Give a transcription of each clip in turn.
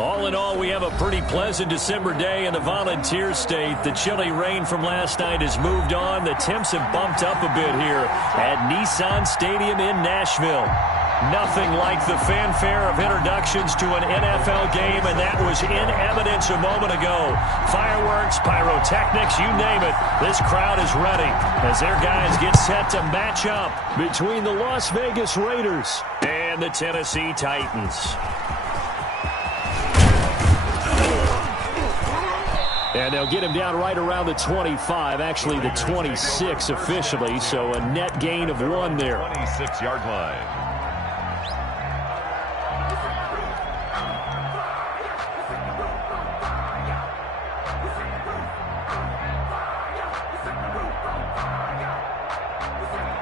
All in all, we have a pretty pleasant December day in the Volunteer State. The chilly rain from last night has moved on. The temps have bumped up a bit here at Nissan Stadium in Nashville. Nothing like the fanfare of introductions to an NFL game, and that was in evidence a moment ago. Fireworks, pyrotechnics, you name it. This crowd is ready as their guys get set to match up between the Las Vegas Raiders and the Tennessee Titans. And they'll get him down right around the 25, actually the 26 officially, so a net gain of 1 there. 26-yard line.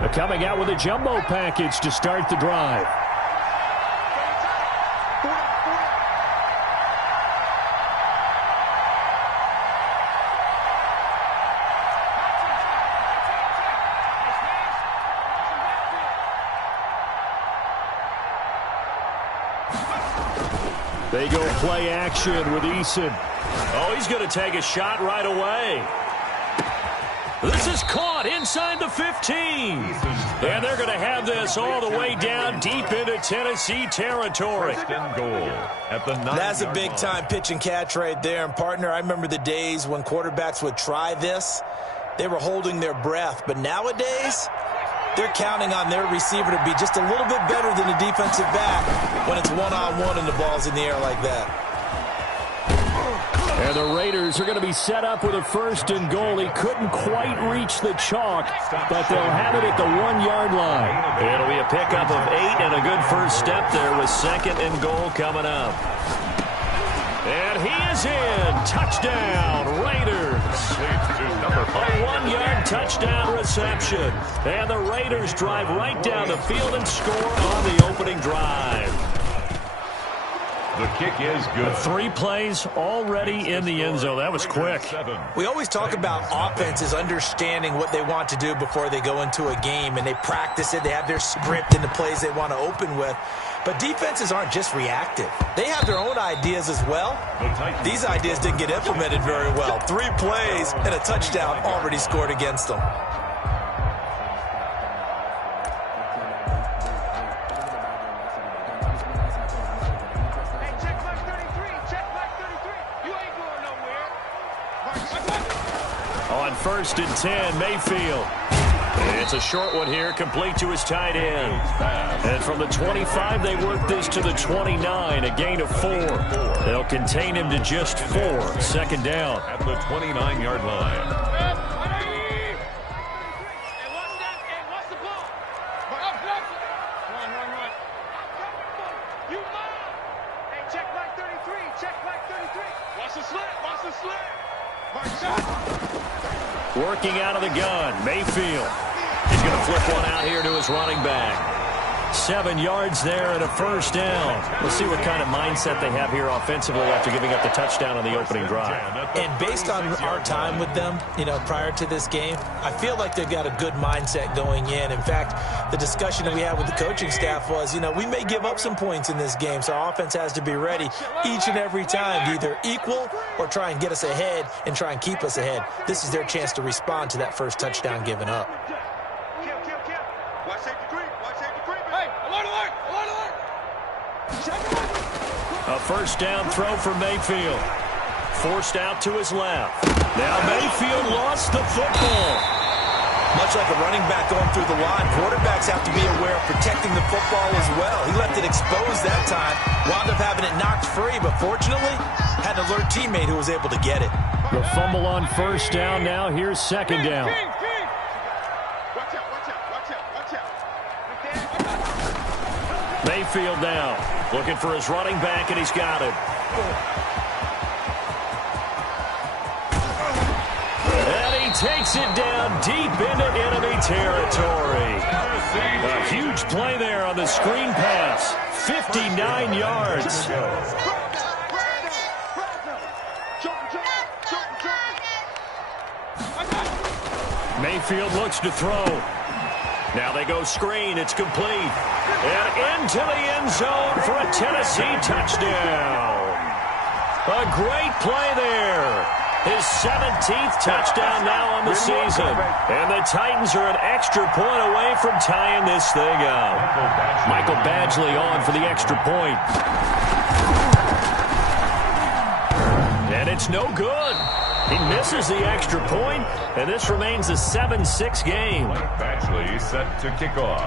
They're coming out with a jumbo package to start the drive. They go play action with Eason. Oh, he's going to take a shot right away. This is caught inside the 15. And they're going to have this all the way down deep into Tennessee territory. That's a big-time pitch and catch right there. And, partner, I remember the days when quarterbacks would try this. They were holding their breath. But nowadays, they're counting on their receiver to be just a little bit better than the defensive back when it's one-on-one and the ball's in the air like that. And the Raiders are going to be set up with a 1st and goal. He couldn't quite reach the chalk, but they'll have it at the 1-yard line. It'll be a pickup of 8 and a good first step there with 2nd and goal coming up. And he is in. Touchdown, Raiders. A 1-yard touchdown reception. And the Raiders drive right down the field and score on the opening drive. The kick is good. 3 plays already in the end zone. That was quick. We always talk about offenses understanding what they want to do before they go into a game, and they practice it. They have their script and the plays they want to open with. But defenses aren't just reactive. They have their own ideas as well. These ideas didn't get implemented very well. 3 plays and a touchdown already scored against them. On 1st and 10, Mayfield. It's a short one here, complete to his tight end. And from the 25, they work this to the 29, a gain of 4. They'll contain him to just 4. 2nd down. At the 29-yard line. Working out of the gun, Mayfield. He's going to flip one out here to his running back. 7 yards there and a 1st down. We'll see what kind of mindset they have here offensively after giving up the touchdown on the opening drive. And based on our time with them, prior to this game, I feel like they've got a good mindset going in. In fact, the discussion that we had with the coaching staff was, we may give up some points in this game, so our offense has to be ready each and every time to either equal or try and get us ahead and try and keep us ahead. This is their chance to respond to that first touchdown given up. A 1st down throw for Mayfield. Forced out to his left. Now Mayfield lost the football. Much like a running back going through the line, quarterbacks have to be aware of protecting the football as well. He left it exposed that time, wound up having it knocked free, but fortunately had an alert teammate who was able to get it. The fumble on 1st down. Now here's 2nd down. Mayfield now, looking for his running back, and he's got it. And he takes it down deep into enemy territory. A huge play there on the screen pass. 59 yards. Mayfield looks to throw. Now they go screen. It's complete. And into the end zone for a Tennessee touchdown. A great play there. His 17th touchdown now on the season. And the Titans are an extra point away from tying this thing up. Michael Badgley on for the extra point. And it's no good. He misses the extra point, and this remains a 7-6 game. Badgley set to kick off.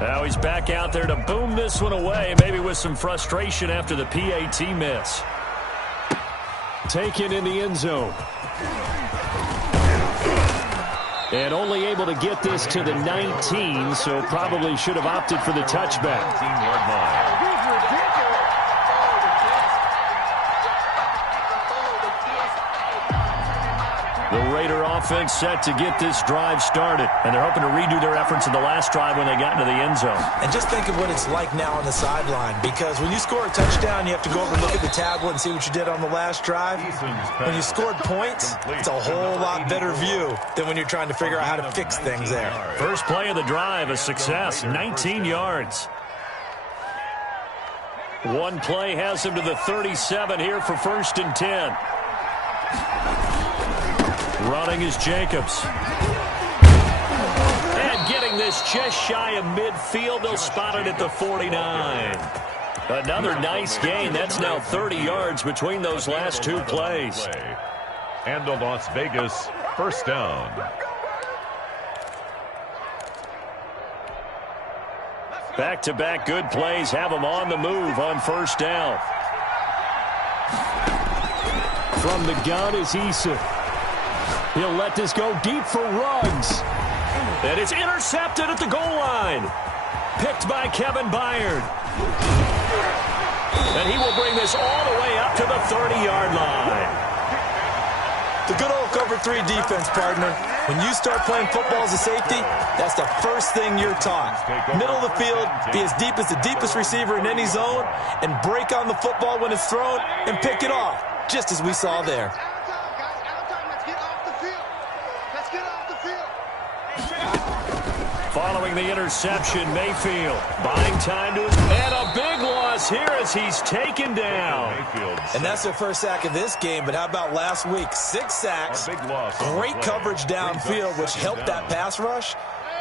Now he's back out there to boom this one away, maybe with some frustration after the PAT miss. Taken in the end zone. And only able to get this to the 19, so probably should have opted for the touchback. 19-yard line. The Raider offense set to get this drive started, and they're hoping to redo their efforts in the last drive when they got into the end zone. And just think of what it's like now on the sideline, because when you score a touchdown, you have to go over and look at the tablet and see what you did on the last drive. When you scored points, it's a whole lot better view than when you're trying to figure out how to fix things there. First play of the drive, a success, 19 yards. One play has him to the 37 here for 1st and 10. Running is Jacobs. And getting this just shy of midfield. They'll spot it at the 49. Another nice gain. That's now 30 yards between those last two plays. And a Las Vegas first down. Back-to-back good plays have them on the move on first down. From the gun is Eason. He'll let this go deep for Ruggs. And it's intercepted at the goal line. Picked by Kevin Byard. And he will bring this all the way up to the 30-yard line. The good old cover 3 defense, partner. When you start playing football as a safety, that's the first thing you're taught. Middle of the field, be as deep as the deepest receiver in any zone, and break on the football when it's thrown and pick it off, just as we saw there. Following the interception, Mayfield buying time to his... And a big loss here as he's taken down. And that's their first sack of this game, but how about last week? 6 sacks, great coverage downfield, which helped that pass rush.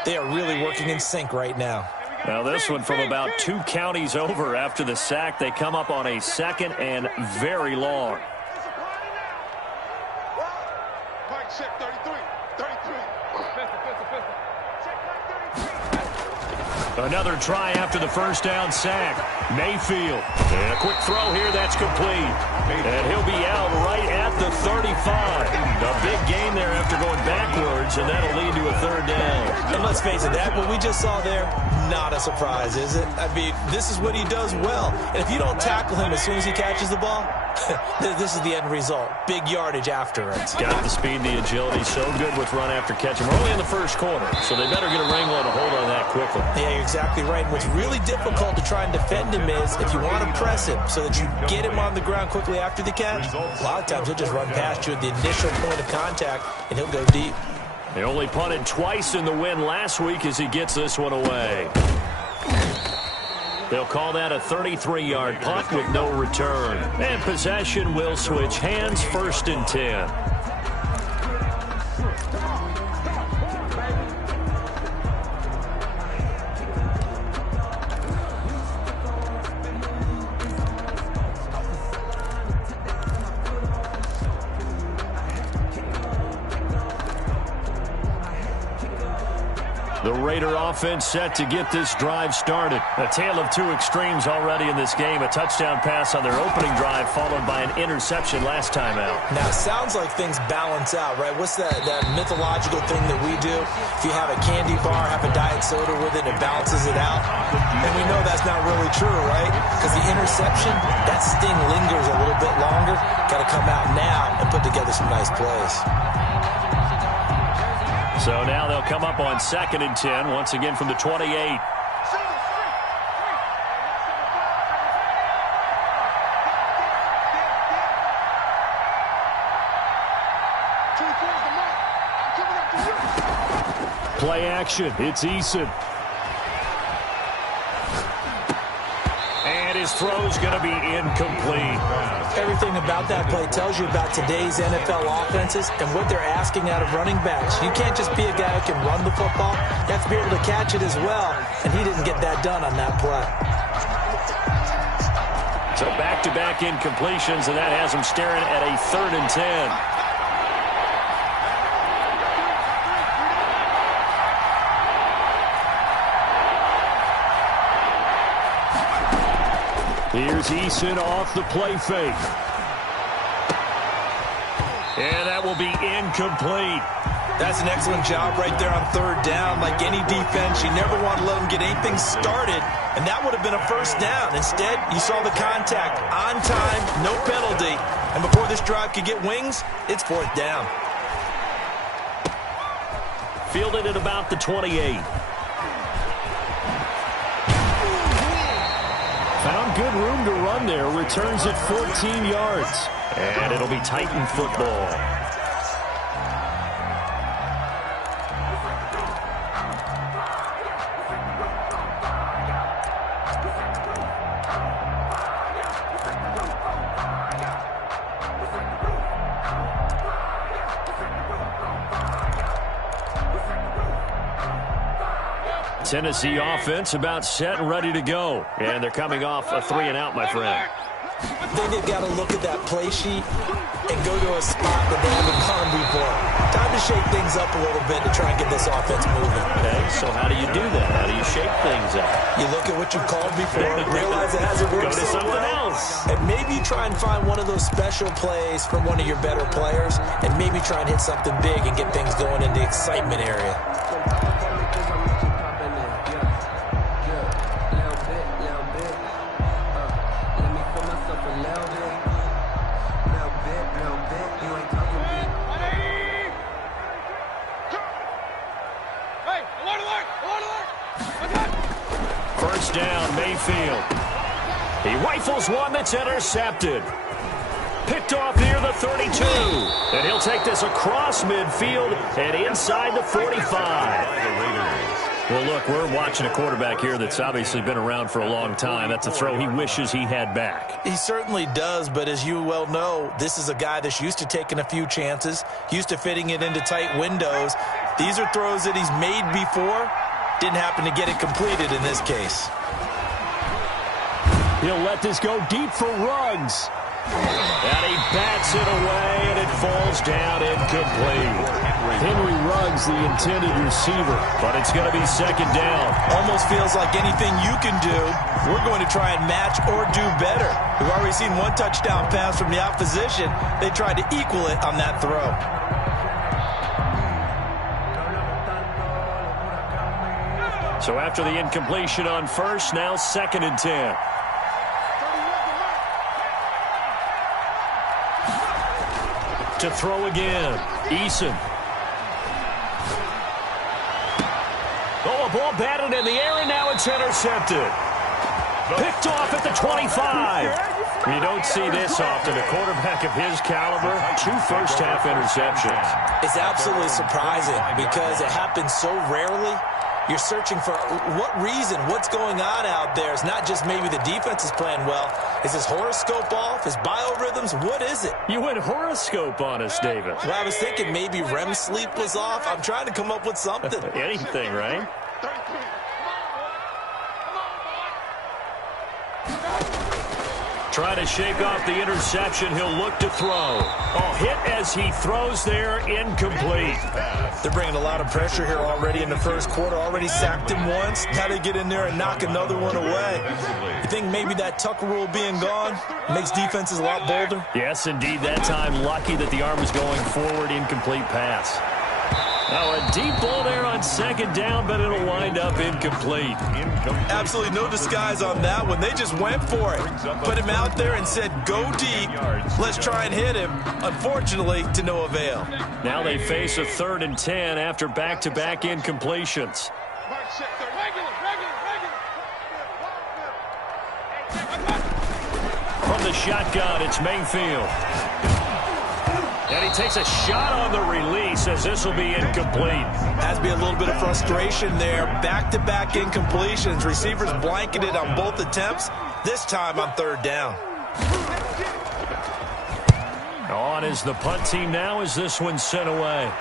They are really working in sync right now. Now this one from about 2 counties over after the sack. They come up on a 2nd and very long. Another try after the first down sack. Mayfield. And a quick throw here that's complete. And he'll be out right at the 35. A big gain there after going backwards, and that'll lead to a 3rd down. And let's face it, that what we just saw there, not a surprise, is it? I mean, this is what he does well. And if you don't tackle him as soon as he catches the ball, this is the end result. Big yardage after it. Got the speed, the agility, so good with run after catch. And we're only in the first quarter, so they better get a wrangle and a hold on that quickly. Yeah, you're exactly right. And what's really difficult to try and defend him is if you want to press him so that you get him on the ground quickly after the catch, a lot of times he'll just run past you at the initial point of contact, and he'll go deep. They only punted twice in the win last week as he gets this one away. They'll call that a 33-yard punt with no return. And possession will switch hands, 1st and 10. The Raider offense set to get this drive started. A tale of 2 extremes already in this game. A touchdown pass on their opening drive, followed by an interception last time out. Now, it sounds like things balance out, right? What's that mythological thing that we do? If you have a candy bar, have a diet soda with it, it balances it out. And we know that's not really true, right? Because the interception, that sting lingers a little bit longer. Got to come out now and put together some nice plays. So now they'll come up on 2nd and 10, once again from the 28. Play action. It's Eason. And his throw's going to be incomplete. Everything about that play tells you about today's NFL offenses and what they're asking out of running backs. You can't just be a guy who can run the football. You have to be able to catch it as well, and he didn't get that done on that play. So back-to-back incompletions, and that has him staring at a 3rd and 10. Here's Eason off the play fake. And that will be incomplete. That's an excellent job right there on 3rd down. Like any defense, you never want to let them get anything started, and that would have been a 1st down. Instead, you saw the contact on time, no penalty, and before this drive could get wings, it's 4th down. Fielded at about the 28. Found good room to run there. Returns at 14 yards. And it'll be Titan football. Tennessee offense about set and ready to go. And they're coming off a 3-and-out, my friend. I think they've got to look at that play sheet and go to a spot that they haven't gone before. Time to shake things up a little bit to try and get this offense moving. Okay, so how do you do that? How do you shake things up? You look at what you've called before, realize it hasn't worked Go to so something well, else. and maybe try and find one of those special plays from one of your better players, and maybe try and hit something big and get things going in the excitement area. First down, Mayfield. He rifles one that's intercepted. Picked off near the 32. And he'll take this across midfield and inside the 45. Well, look, we're watching a quarterback here that's obviously been around for a long time. That's a throw he wishes he had back. He certainly does, but as you well know, this is a guy that's used to taking a few chances, used to fitting it into tight windows. These are throws that he's made before. Didn't happen to get it completed in this case. He'll let this go deep for Ruggs. And he bats it away, and it falls down incomplete. Henry Ruggs, the intended receiver, but it's going to be 2nd down. Almost feels like anything you can do, we're going to try and match or do better. We've already seen one touchdown pass from the opposition. They tried to equal it on that throw. So after the incompletion on first, now 2nd and 10. To throw again, Eason. Oh, a ball batted in the air, and now it's intercepted. Picked off at the 25. You don't see this often. A quarterback of his caliber, 2 first-half interceptions. It's absolutely surprising because it happens so rarely. You're searching for what reason, what's going on out there. It's not just maybe the defense is playing well. Is his horoscope off? His biorhythms? What is it? You went horoscope on us, David. Well, I was thinking maybe REM sleep was off. I'm trying to come up with something. Anything, right? Trying to shake off the interception. He'll look to throw. Oh, hit as he throws there, incomplete. They're bringing a lot of pressure here already in the first quarter. Already sacked him once. Got to get in there and knock another one away. You think maybe that Tucker rule being gone makes defenses a lot bolder? Yes, indeed. That time, lucky that the arm was going forward. Incomplete pass. Now a deep ball there on 2nd down, but it'll wind up incomplete. Absolutely no disguise on that one. They just went for it. Put him out there and said, go deep. Let's try and hit him. Unfortunately, to no avail. Now they face a 3rd and 10 after back-to-back incompletions. From the shotgun, it's Mayfield. And he takes a shot on the release as this will be incomplete. Has to be a little bit of frustration there. Back-to-back incompletions. Receivers blanketed on both attempts. this time on third down. On is the punt team now as this one's sent away.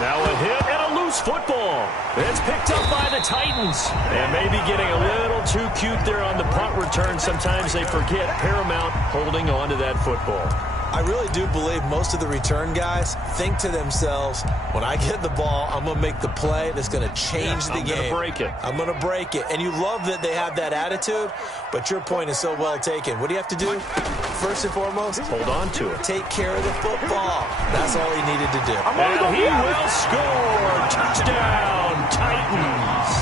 Now a hit and a loose football. It's picked up by the Titans. And maybe getting a little too cute there on the punt return. Sometimes they forget paramount holding on to that football. I really do believe most of the return guys think to themselves, when I get the ball, I'm going to make the play that's going to change the game. I'm going to break it. And you love that they have that attitude, but your point is so well taken. What do you have to do? First and foremost, hold on to it. Take care of the football. That's all he needed to do. And he will score. Touchdown, Titans.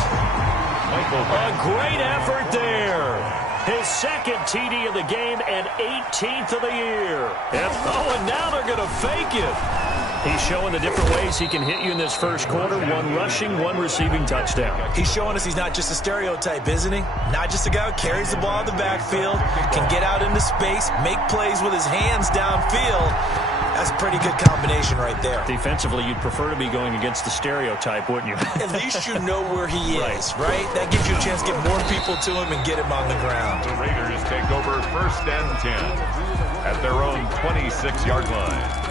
A great effort there. His second TD of the game and 18th of the year. And now they're going to fake it. He's showing the different ways he can hit you in this first quarter. One rushing, one receiving touchdown. He's showing us he's not just a stereotype, isn't he? Not just a guy who carries the ball in the backfield, can get out into space, make plays with his hands downfield. That's a pretty good combination right there. Defensively, you'd prefer to be going against the stereotype, wouldn't you? At least you know where he is, right? That gives you a chance to get more people to him and get him on the ground. The Raiders take over 1st and 10 at their own 26-yard line.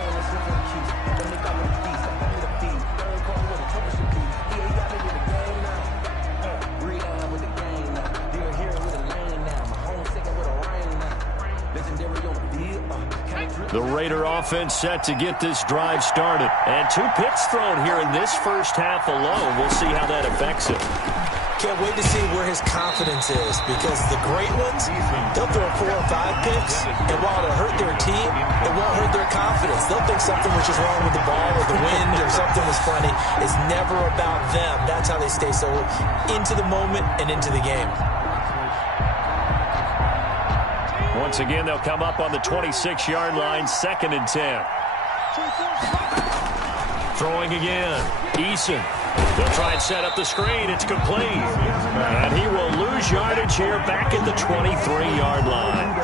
The Raider offense set to get this drive started. And 2 picks thrown here in this first half alone. We'll see how that affects it. Can't wait to see where his confidence is, because the great ones, they'll throw 4 or 5 picks, and while it'll hurt their team, it won't hurt their confidence. They'll think something was just wrong with the ball or the wind or something was funny. It's never about them. That's how they stay so into the moment and into the game. Once again, they'll come up on the 26-yard line, 2nd and 10. Throwing again. Eason. They'll try and set up the screen. It's complete. And he will lose yardage here back at the 23-yard line.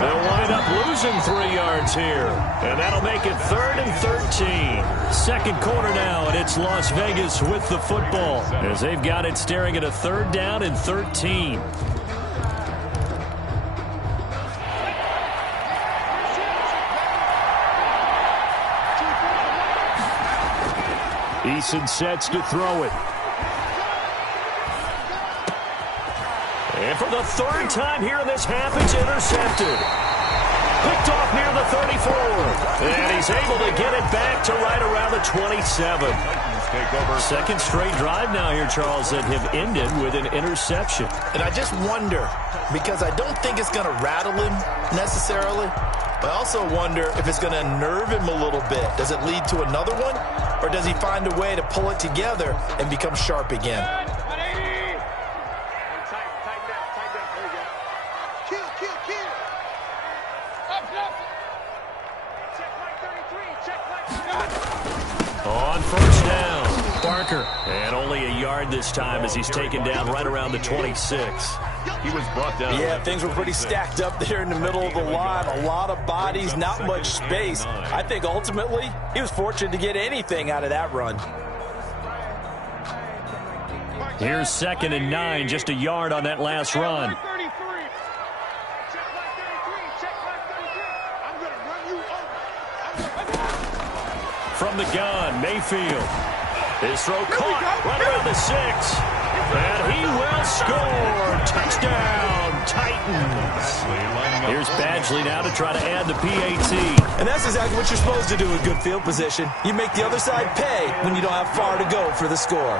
They'll wind up losing 3 yards here. And that'll make it 3rd and 13. Second quarter now, and it's Las Vegas with the football, as they've got it staring at a 3rd down and 13. Eason sets to throw it. And for the 3rd time here in this half, it's intercepted. Picked off near the 34. And he's able to get it back to right around the 27. Second straight drive now here, Charles, that have ended with an interception. And I just wonder, because I don't think it's going to rattle him necessarily, but I also wonder if it's going to unnerve him a little bit. Does it lead to another one? Or does he find a way to pull it together and become sharp again? On 1st down, Barker. And only a yard this time as he's taken down right around the 26. He was brought down. Yeah, things were pretty stacked up there in the middle of the line. A lot of bodies, not much space. I think ultimately he was fortunate to get anything out of that run. Here's 2nd and 9, just a yard on that last run. From the gun, Mayfield. His throw caught right around the 6. And he will score. Touchdown, Titans. Here's Badgley now to try to add the PAT. And that's exactly what you're supposed to do in good field position. You make the other side pay when you don't have far to go for the score.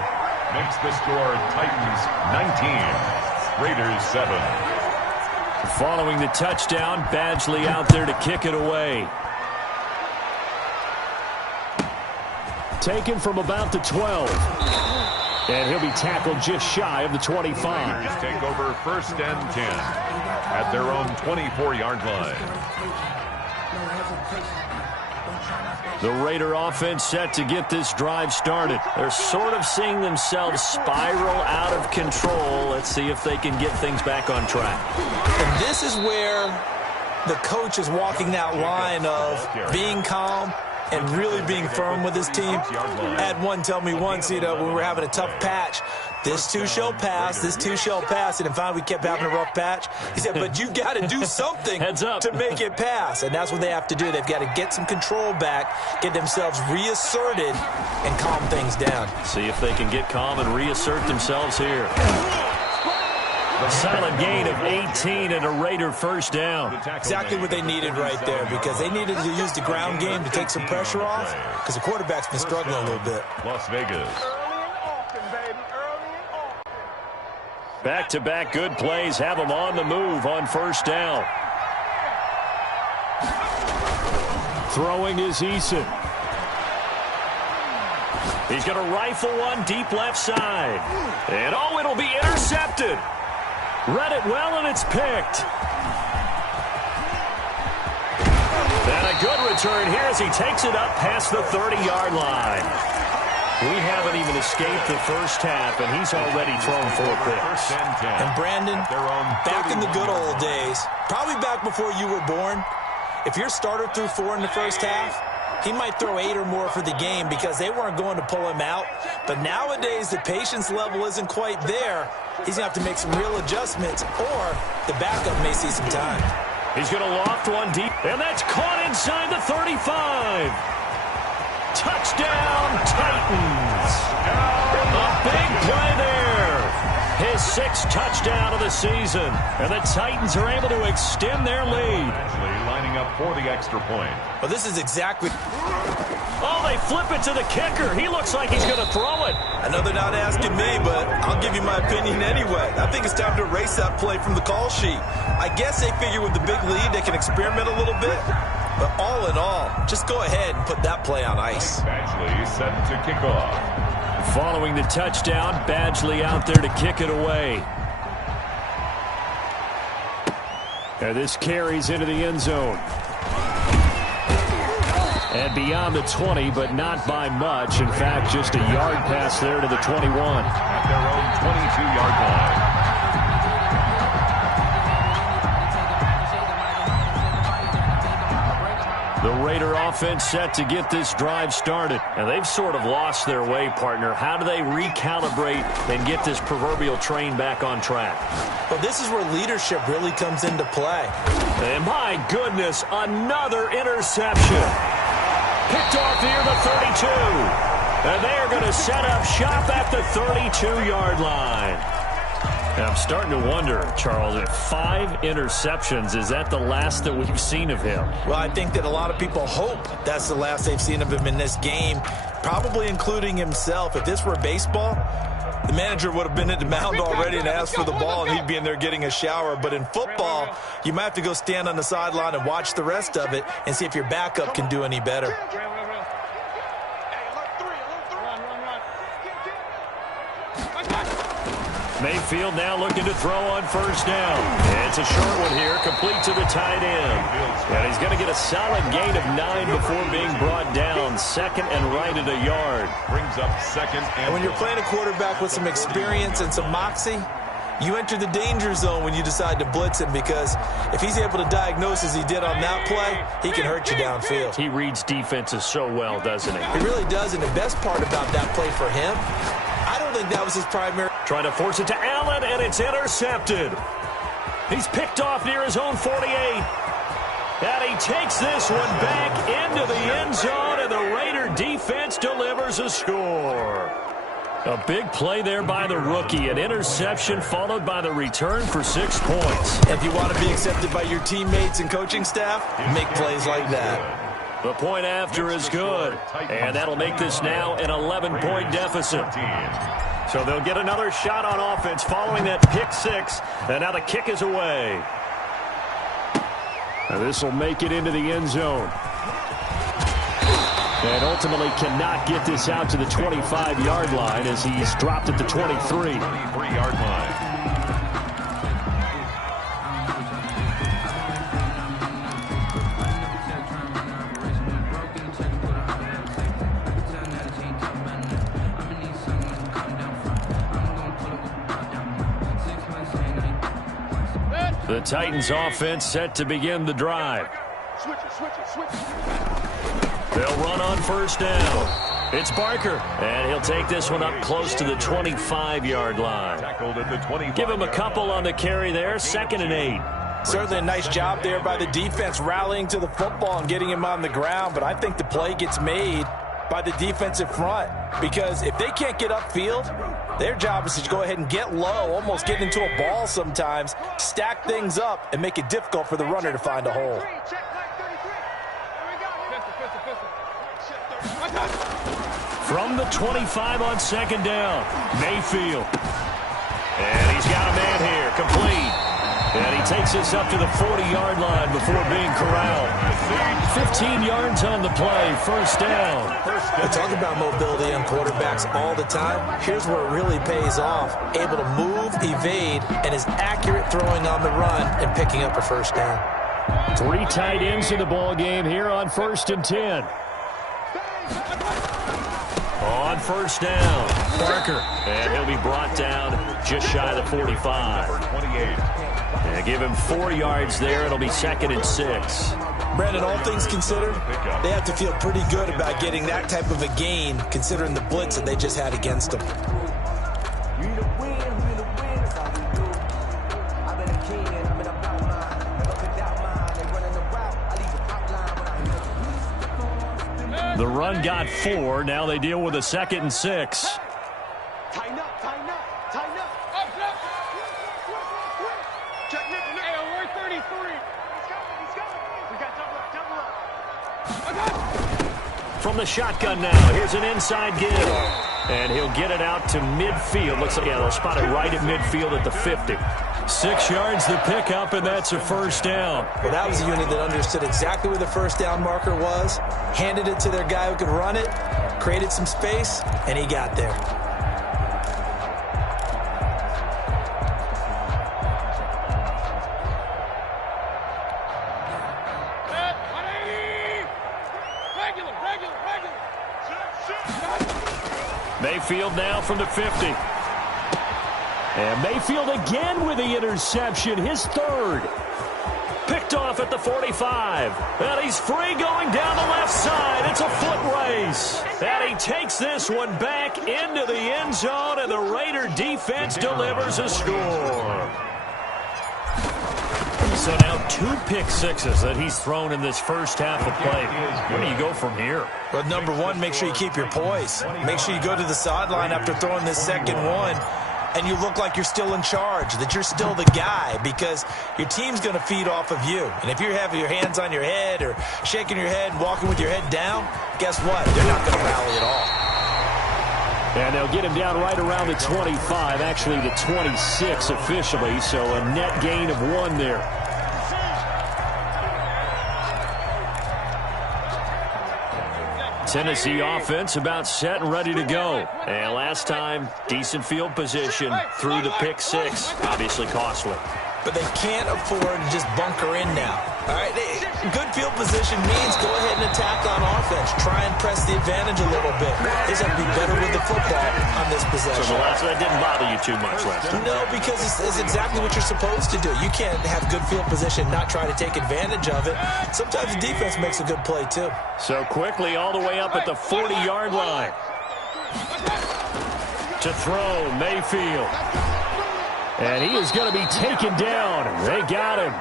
Makes the score Titans 19, Raiders 7. Following the touchdown, Badgley out there to kick it away. Taken from about the 12. And he'll be tackled just shy of the 25. Raiders take over 1st and 10 at their own 24-yard line. The Raider offense set to get this drive started. They're sort of seeing themselves spiral out of control. Let's see if they can get things back on track. And this is where the coach is walking that line of being calm and really being firm with his team. I had one tell me once, when we were having a tough patch, This too shall pass. This too shall pass. And then finally we kept having a rough patch. He said, but you've got to do something to make it pass. And that's what they have to do. They've got to get some control back, get themselves reasserted, and calm things down. See if they can get calm and reassert themselves here. A solid gain of 18 and a Raider first down. Exactly what they needed right there, because they needed to use the ground game to take some pressure off, because the quarterback's been struggling a little bit. Las Vegas. Back-to-back good plays have them on the move on first down. Throwing is Eason. He's going to rifle one deep left side. And it'll be intercepted. Read it well, and it's picked. And a good return here as he takes it up past the 30-yard line. We haven't even escaped the first half, and he's already thrown 4 picks. And Brandon, back in the good old days, probably back before you were born, if your starter threw 4 in the first half, he might throw 8 or more for the game because they weren't going to pull him out. But nowadays, the patience level isn't quite there. He's going to have to make some real adjustments, or the backup may see some time. He's going to loft one deep, and that's caught inside the 35. Touchdown, Titans. A big play there. His 6th touchdown of the season. And the Titans are able to extend their lead. Actually lining up for the extra point. Well, this is exactly... Oh, they flip it to the kicker. He looks like he's going to throw it. I know they're not asking me, but I'll give you my opinion anyway. I think it's time to erase that play from the call sheet. I guess they figure with the big lead they can experiment a little bit. But all in all, just go ahead and put that play on ice. Badgley set to kick off. Following the touchdown, Badgley out there to kick it away. And this carries into the end zone. And beyond the 20, but not by much. In fact, just a yard pass there to the 21. At their own 22-yard line. The Raider offense set to get this drive started. And they've sort of lost their way, partner. How do they recalibrate and get this proverbial train back on track? Well, this is where leadership really comes into play. And my goodness, another interception. Picked off near the 32. And they are going to set up shop at the 32-yard line. And I'm starting to wonder, Charles, if 5 interceptions, is that the last that we've seen of him? Well, I think that a lot of people hope that's the last they've seen of him in this game, probably including himself. If this were baseball, the manager would have been at the mound already and asked for the ball, and he'd be in there getting a shower. But in football, you might have to go stand on the sideline and watch the rest of it and see if your backup can do any better. Mayfield now looking to throw on first down. And it's a short one here, complete to the tight end. And he's going to get a solid gain of 9 before being brought down. 2nd and right at a yard. Brings up 2nd and when you're playing a quarterback with some experience and some moxie, you enter the danger zone when you decide to blitz him, because if he's able to diagnose as he did on that play, he can hurt you downfield. He reads defenses so well, doesn't he? He really does, and the best part about that play for him, I don't think that was his primary. Trying to force it to Allen, and it's intercepted. He's picked off near his own 48. And he takes this one back into the end zone, and the Raider defense delivers a score. A big play there by the rookie. An interception followed by the return for 6 points. If you want to be accepted by your teammates and coaching staff, make plays like that. The point after is good. And that'll make this now an 11-point deficit. So they'll get another shot on offense following that pick 6. And now the kick is away. Now this will make it into the end zone. And ultimately cannot get this out to the 25-yard line as he's dropped at the 23. 23-yard line. The Titans offense set to begin the drive. They'll run on first down. It's Barker, and he'll take this one up close to the 25-yard line. Give him a couple on the carry there, 2nd and 8. Certainly a nice job there by the defense rallying to the football and getting him on the ground, but I think the play gets made by the defensive front because if they can't get upfield, their job is to go ahead and get low, almost get into a ball sometimes, stack things up, and make it difficult for the runner to find a hole. From the 25 on 2nd down, Mayfield. And he's got a man here, complete. And he takes this up to the 40-yard line before being corralled. 15 yards on the play, 1st down. We talk about mobility on quarterbacks all the time. Here's where it really pays off. Able to move, evade, and is accurate throwing on the run and picking up a 1st down. 3 tight ends in the ball game here on 1st and 10. On 1st down, Barker. And he'll be brought down just shy of the 45. And give him 4 yards there. It'll be 2nd and 6. Brandon, all things considered, they have to feel pretty good about getting that type of a gain considering the blitz that they just had against them. The run got 4. Now they deal with a 2nd and 6. Tighten up, tighten up, tighten up. Up. Check Nick. Hey, we're 33. He's got. We got double up. From the shotgun now, here's an inside give. And he'll get it out to midfield. Looks like, yeah, they'll spot it right at midfield at the 50. 6 yards the pickup, and that's a 1st down. Well, that was a unit that understood exactly where the 1st down marker was, handed it to their guy who could run it, created some space, and he got there. Mayfield now from the 50. And Mayfield again with the interception, his 3rd. Picked off at the 45. And he's free going down the left side. It's a foot race. And he takes this one back into the end zone, and the Raider defense delivers a score. So now 2 pick sixes that he's thrown in this first half of play. Where do you go from here? Well, number one, make sure you keep your poise. Make sure you go to the sideline after throwing this second one, and you look like you're still in charge, that you're still the guy, because your team's going to feed off of you. And if you're having your hands on your head or shaking your head and walking with your head down, guess what? They're not going to rally at all. And they'll get him down right around the 25, actually the 26 officially, so a net gain of 1 there. Tennessee offense about set and ready to go. And last time, decent field position through the pick 6. Obviously costly. But they can't afford to just bunker in now. All right, good field position means go ahead and attack on offense. Try and press the advantage a little bit. They just have to be better with the football on this possession. So the last that didn't bother you too much last time. No, because it's exactly what you're supposed to do. You can't have good field position, not try to take advantage of it. Sometimes the defense makes a good play too. So quickly all the way up at the 40-yard line. To throw, Mayfield. And he is going to be taken down. They got him.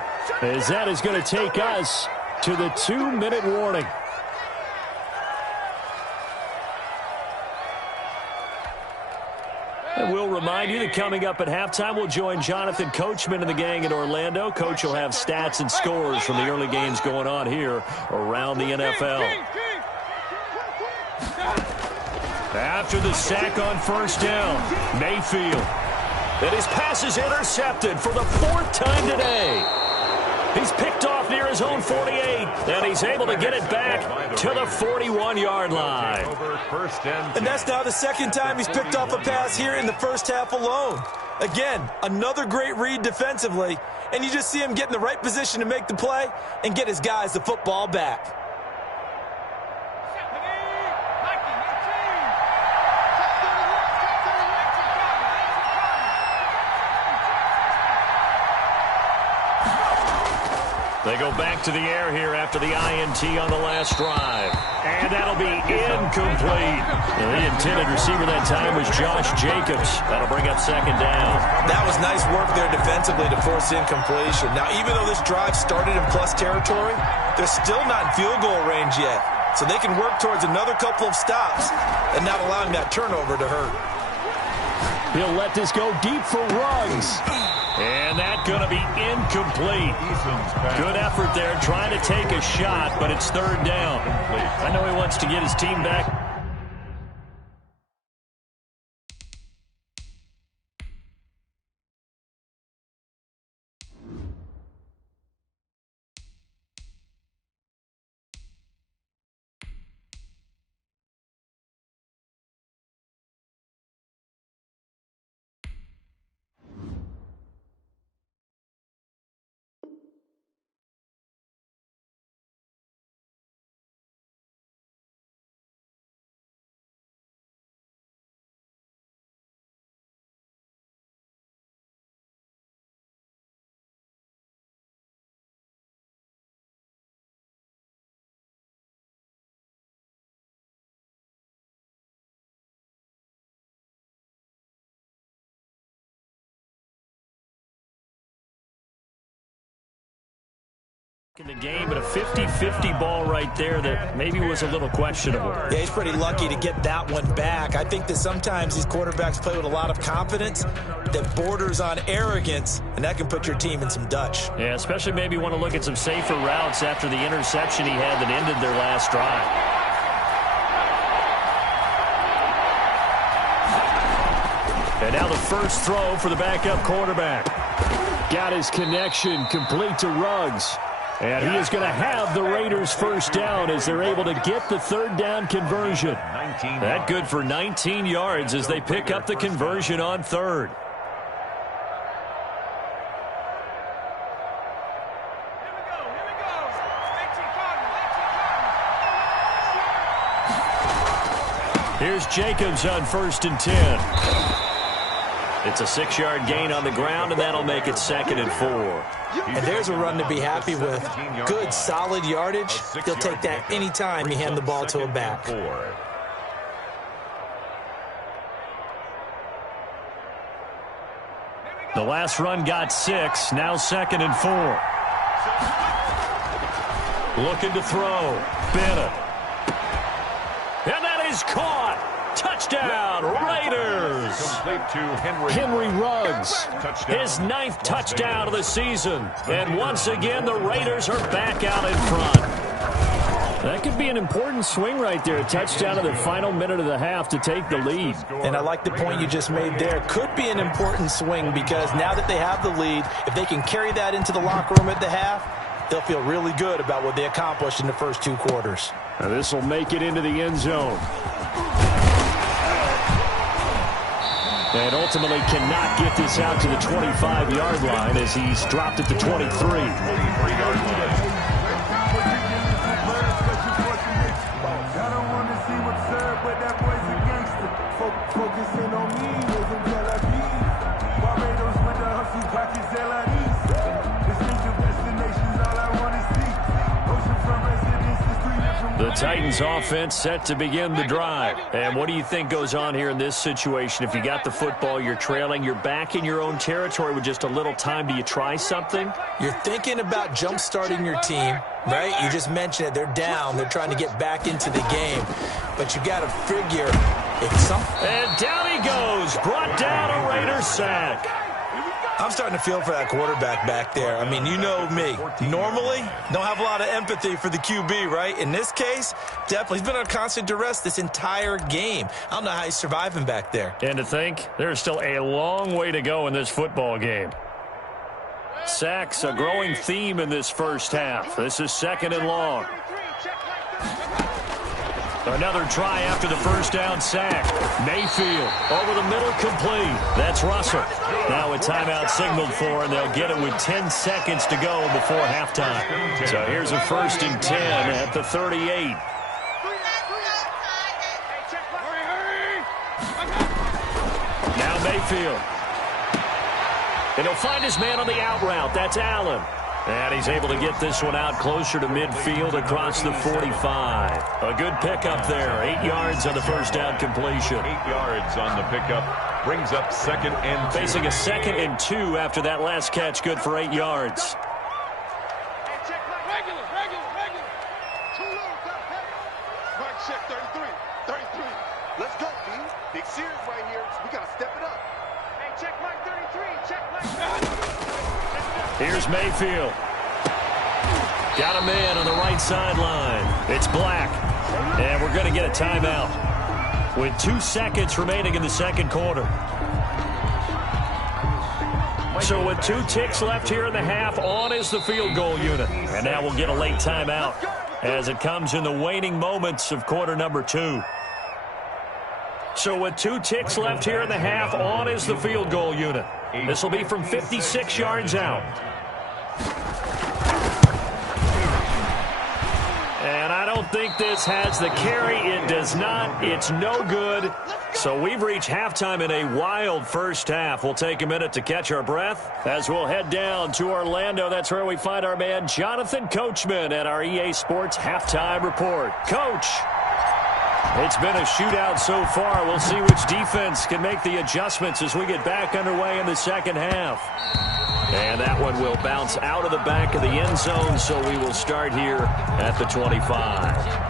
As that is going to take us to the 2-minute warning. And we'll remind you that coming up at halftime, we'll join Jonathan Coachman and the gang in Orlando. Coach will have stats and scores from the early games going on here around the NFL. After the sack on first down, Mayfield. And his pass is intercepted for the 4th time today. He's picked off near his own 48, and he's able to get it back to the 41-yard line. And that's now the 2nd time he's picked off a pass here in the first half alone. Again, another great read defensively, and you just see him get in the right position to make the play and get his guys the football back. They go back to the air here after the INT on the last drive. And that'll be incomplete. The intended receiver that time was Josh Jacobs. That'll bring up second down. That was nice work there defensively to force incompletion. Now, even though this drive started in plus territory, they're still not in field goal range yet. So they can work towards another couple of stops and not allowing that turnover to hurt. He'll let this go deep for Ruggs. And that's going to be incomplete. Good effort there trying to take a shot, but it's third down. I know he wants to get his team back. In the game, but a 50-50 ball right there that maybe was a little questionable. Yeah, he's pretty lucky to get that one back. I think that sometimes these quarterbacks play with a lot of confidence that borders on arrogance, and that can put your team in some Dutch. Yeah, especially maybe want to look at some safer routes after the interception he had that ended their last drive. And now the first throw for the backup quarterback. Got his connection complete to Ruggs. And he is going to have the Raiders first down as they're able to get the third down conversion. That good for 19 yards as they pick up the conversion on third. Here's Jacobs on 1st and 10. It's a 6-yard gain on the ground, and that'll make it 2nd and 4. And there's a run to be happy with. Good, solid yardage. He'll take that anytime you hand the ball to a back. The last run got 6. Now 2nd and 4. Looking to throw. Bennett. And that is caught. Touchdown, Raiders. Henry Ruggs, his 9th touchdown of the season. And once again, the Raiders are back out in front. That could be an important swing right there. A touchdown in the final minute of the half to take the lead. And I like the point you just made there. Could be an important swing because now that they have the lead, if they can carry that into the locker room at the half, they'll feel really good about what they accomplished in the first 2 quarters. Now this will make it into the end zone. And ultimately cannot get this out to the 25-yard line as he's dropped at the 23. The Titans offense set to begin the drive. And what do you think goes on here in this situation? If you got the football, you're trailing, you're back in your own territory with just a little time. Do you try something? You're thinking about jump-starting your team, right? You just mentioned it. They're down. They're trying to get back into the game. But you got to figure if some... And down he goes. Brought down a Raider sack. I'm starting to feel for that quarterback back there. I mean, you know me. Normally, don't have a lot of empathy for the QB, right? In this case, definitely. He's been under constant duress this entire game. I don't know how he's surviving back there. And to think, there's still a long way to go in this football game. Sacks, a growing theme in this first half. This is 2nd and long. Another try after the first down sack. Mayfield over the middle, complete. That's Russell. Now a timeout signaled for, and they'll get it with 10 seconds to go before halftime. So here's a 1st and 10 at the 38. Now Mayfield. And he'll find his man on the out route. That's Allen. And he's able to get this one out closer to midfield across the 45. A good pickup there. 8 yards on the first down completion. 8 yards on the pickup. Brings up 2nd and 2. Facing a 2nd and 2 after that last catch. Good for 8 yards. Check 33. 33. Let's go, D. Big series right here. We got to step it up. Hey, check Mike 33. Check Mike. Here's Mayfield. Got a man on the right sideline. It's Black. And we're going to get a timeout with 2 seconds remaining in the second quarter. So with 2 ticks left here in the half, on is the field goal unit. And now we'll get a late timeout as it comes in the waning moments of quarter number 2. So with 2 ticks left here in the half, on is the field goal unit. This will be from 56 yards out. And I don't think this has the carry. It does not. It's no good. So we've reached halftime in a wild first half. We'll take a minute to catch our breath as we'll head down to Orlando. That's where we find our man Jonathan Coachman at our EA Sports Halftime Report. Coach, it's been a shootout so far. We'll see which defense can make the adjustments as we get back underway in the second half. And that one will bounce out of the back of the end zone, so we will start here at the 25.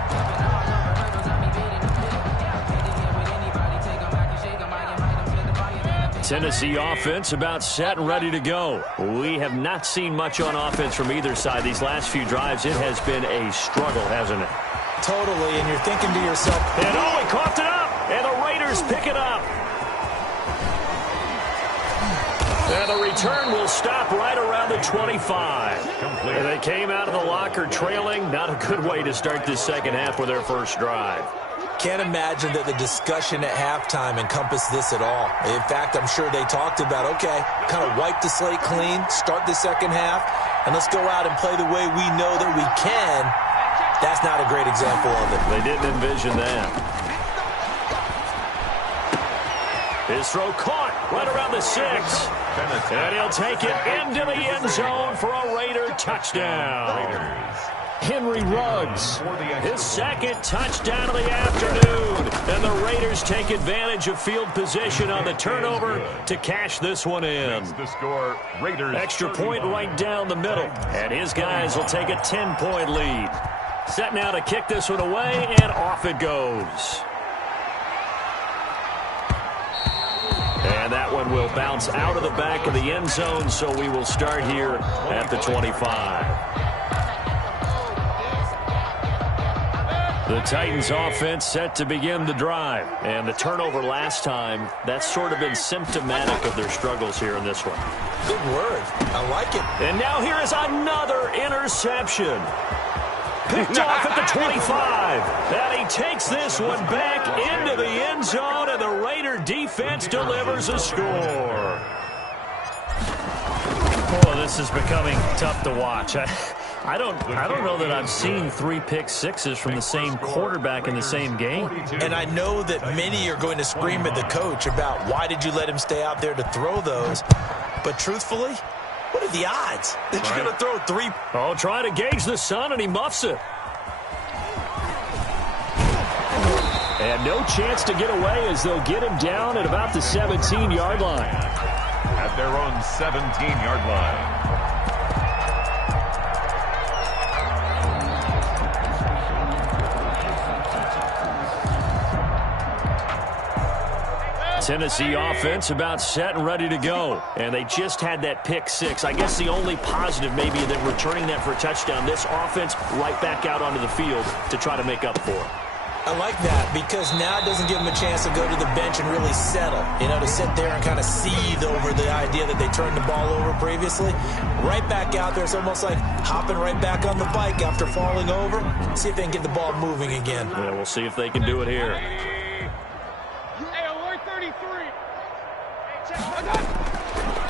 Tennessee offense about set and ready to go. We have not seen much on offense from either side. These last few drives, it has been a struggle, hasn't it? Totally, and you're thinking to yourself, and he coughed it up, and the Raiders pick it up. And the return will stop right around the 25. And they came out of the locker trailing. Not a good way to start this second half with their first drive. Can't imagine that the discussion at halftime encompassed this at all. In fact, I'm sure they talked about, okay, kind of wipe the slate clean, start the second half, and let's go out and play the way we know that we can. That's not a great example of it. They didn't envision that. His throw caught right around the 6. And he'll take it into the end zone for a Raider touchdown. Henry Ruggs, his second touchdown of the afternoon. And the Raiders take advantage of field position on the turnover to cash this one in. The score, Raiders extra point right down the middle. And his guys will take a 10-point lead. Set now to kick this one away, and off it goes. And that one will bounce out of the back of the end zone, so we will start here at the 25. The Titans offense set to begin the drive. And the turnover last time, that's sort of been symptomatic of their struggles here in this one. Good word. I like it. And now here is another interception. Picked off at the 25. And he takes this one back into the end zone, and the Raider defense delivers a score. Oh, this is becoming tough to watch. I don't know that I've seen 3 pick-sixes from the same quarterback in the same game. And I know that many are going to scream at the coach about why did you let him stay out there to throw those. But truthfully, what are the odds that you're going to throw 3? Oh, try to gauge the sun, and he muffs it. And no chance to get away as they'll get him down at about the 17-yard line. At their own 17-yard line. Tennessee offense about set and ready to go. And they just had that pick-6. I guess the only positive maybe than returning that for a touchdown. This offense right back out onto the field to try to make up for it. I like that because now it doesn't give them a chance to go to the bench and really settle. You know, to sit there and kind of seethe over the idea that they turned the ball over previously. Right back out there. It's almost like hopping right back on the bike after falling over. See if they can get the ball moving again. Yeah, we'll see if they can do it here.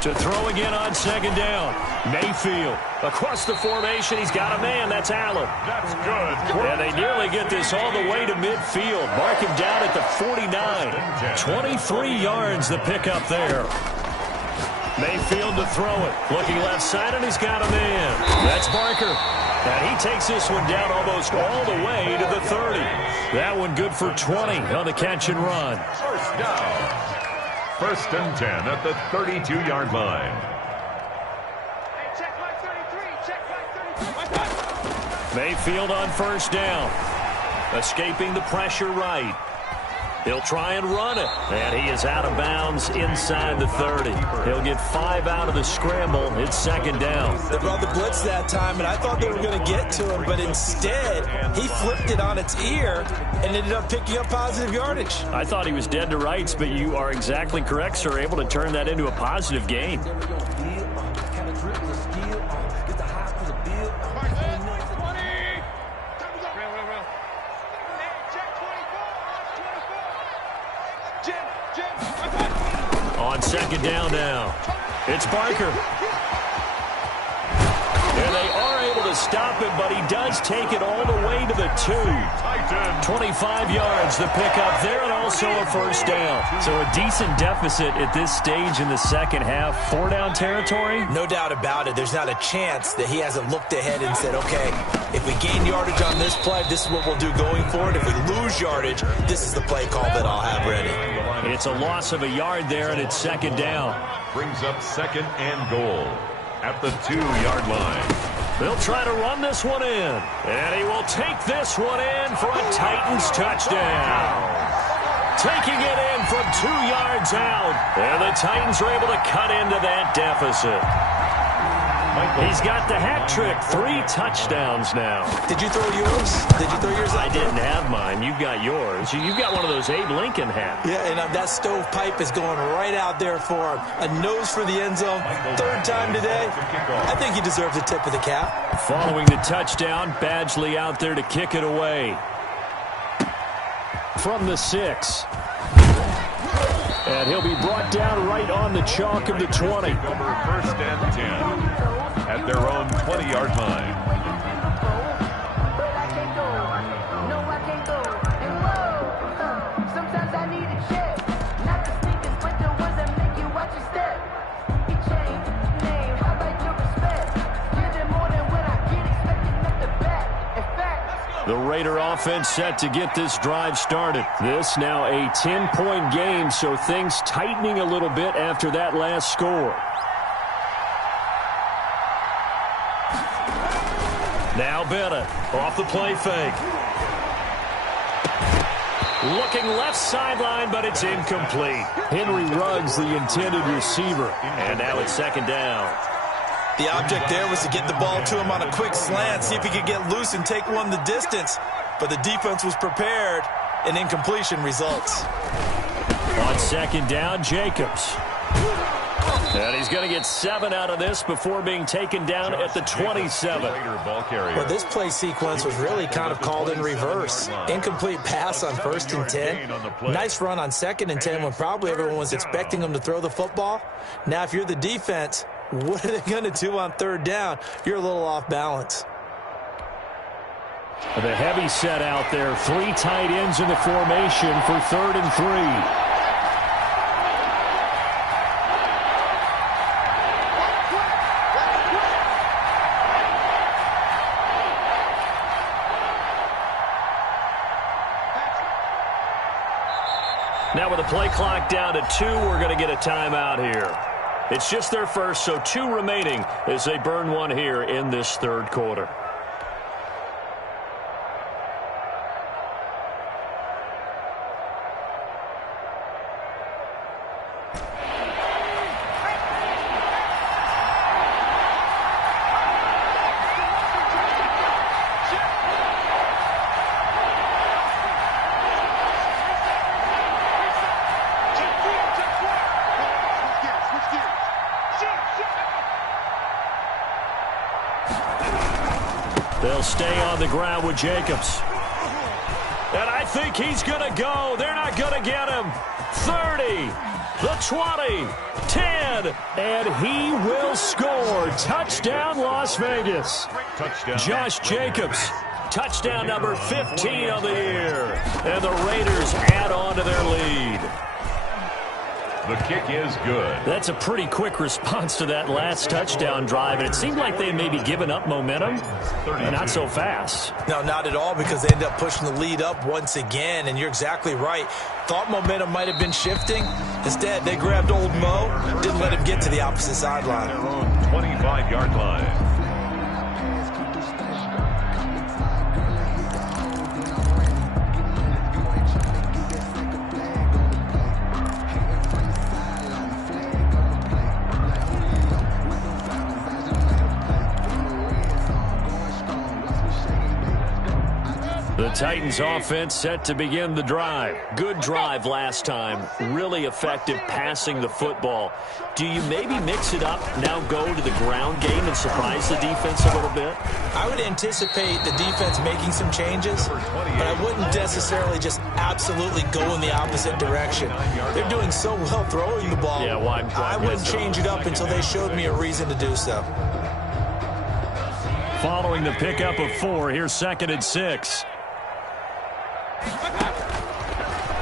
To throw again on second down. Mayfield across the formation. He's got a man. That's Allen. That's good. And they nearly get this all the way to midfield. Mark him down at the 49. 23 yards the pickup there. Mayfield to throw it. Looking left side, and he's got a man. That's Barker. And he takes this one down almost all the way to the 30. That one good for 20 on the catch and run. First down. 1st and 10 at the 32-yard line. Hey, check my 33. Check my 33. Mayfield on 1st down. Escaping the pressure right. He'll try and run it. And he is out of bounds inside the 30. He'll get 5 out of the scramble. It's 2nd down. They brought the blitz that time, and I thought they were going to get to him, but instead, he flipped it on its ear and ended up picking up positive yardage. I thought he was dead to rights, but you are exactly correct, sir. Able to turn that into a positive gain. On 2nd down now. It's Barker. And they are able to stop him, but he does take it all the way to the 2. 25 yards, the pickup there, and also a 1st down. So a decent deficit at this stage in the 2nd half. 4-down territory? No doubt about it. There's not a chance that he hasn't looked ahead and said, okay, if we gain yardage on this play, this is what we'll do going forward. If we lose yardage, this is the play call that I'll have ready. It's a loss of a yard there, and it's 2nd down. Brings up 2nd and goal at the 2-yard line. They'll try to run this one in. And he will take this one in for a Titans touchdown. Taking it in from 2 yards out. And the Titans are able to cut into that deficit. He's got the hat trick. 3 touchdowns now. Did you throw yours? Did you throw yours out? I didn't have mine. You've got yours. You've got one of those Abe Lincoln hats. Yeah, and that stovepipe is going right out there for him. A nose for the end zone. 3rd time today. I think he deserves a tip of the cap. Following the touchdown, Badgley out there to kick it away. From the 6. And he'll be brought down right on the chalk of the 20. Number 1st and 10 at their own 20-yard line. The Raider offense set to get this drive started. This now a 10-point game, so things tightening a little bit after that last score. Now Bennett off the play fake. Looking left sideline, but it's incomplete. Henry Ruggs, the intended receiver. And now it's 2nd down. The object there was to get the ball to him on a quick slant, see if he could get loose and take one the distance. But the defense was prepared, and incompletion results. On 2nd down, Jacobs. And he's going to get 7 out of this before being taken down at the 27. Well, this play sequence was really kind of called in reverse. Incomplete pass on 1st and 10. Nice run on 2nd and 10 when probably everyone was expecting him to throw the football. Now, if you're the defense, what are they going to do on 3rd down? You're a little off balance. The heavy set out there. 3 tight ends in the formation for 3rd and 3. Now with the play clock down to 2, we're going to get a timeout here. It's just their first, so 2 remaining as they burn one here in this 3rd quarter. They'll stay on the ground with Jacobs. And I think he's going to go. They're not going to get him. 30, the 20, 10, and he will score. Touchdown, Las Vegas. Touchdown. Josh Jacobs, touchdown number 15 on the year. And the Raiders add on to their lead. The kick is good. That's a pretty quick response to that last touchdown drive, and it seemed like they had maybe given up momentum. Not so fast. No, not at all, because they ended up pushing the lead up once again, and you're exactly right. Thought momentum might have been shifting. Instead, they grabbed old Mo, didn't let him get to the opposite sideline. Their own 25-yard line. The Titans offense set to begin the drive. Good drive last time. Really effective passing the football. Do you maybe mix it up, now go to the ground game and surprise the defense a little bit? I would anticipate the defense making some changes, but I wouldn't necessarily just absolutely go in the opposite direction. They're doing so well throwing the ball. Yeah, why I wouldn't change it up until they showed me a reason to do so. Following the pickup of 4, here's 2nd and 6.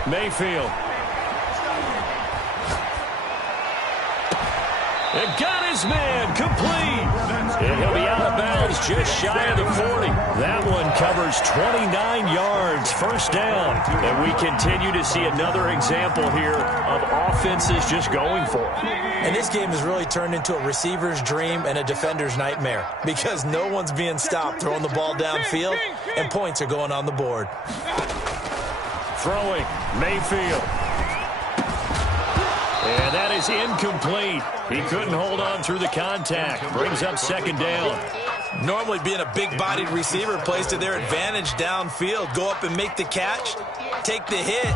Mayfield. It got his man complete. And he'll be out of bounds just shy of the 40. That one covers 29 yards. First down. And we continue to see another example here of offenses just going for it. And this game has really turned into a receiver's dream and a defender's nightmare, because no one's being stopped throwing the ball downfield, and points are going on the board. Throwing, Mayfield. And that is incomplete. He couldn't hold on through the contact. Brings up 2nd down. Normally, being a big-bodied receiver plays to their advantage downfield. Go up and make the catch, take the hit,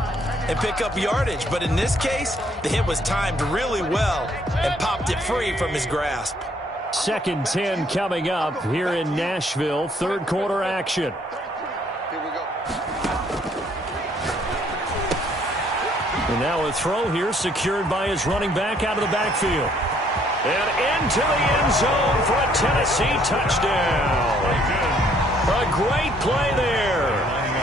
and pick up yardage. But in this case, the hit was timed really well and popped it free from his grasp. 2nd 10 coming up here in Nashville. 3rd quarter action. Here we go. And now a throw here secured by his running back out of the backfield. And into the end zone for a Tennessee touchdown. A great play there.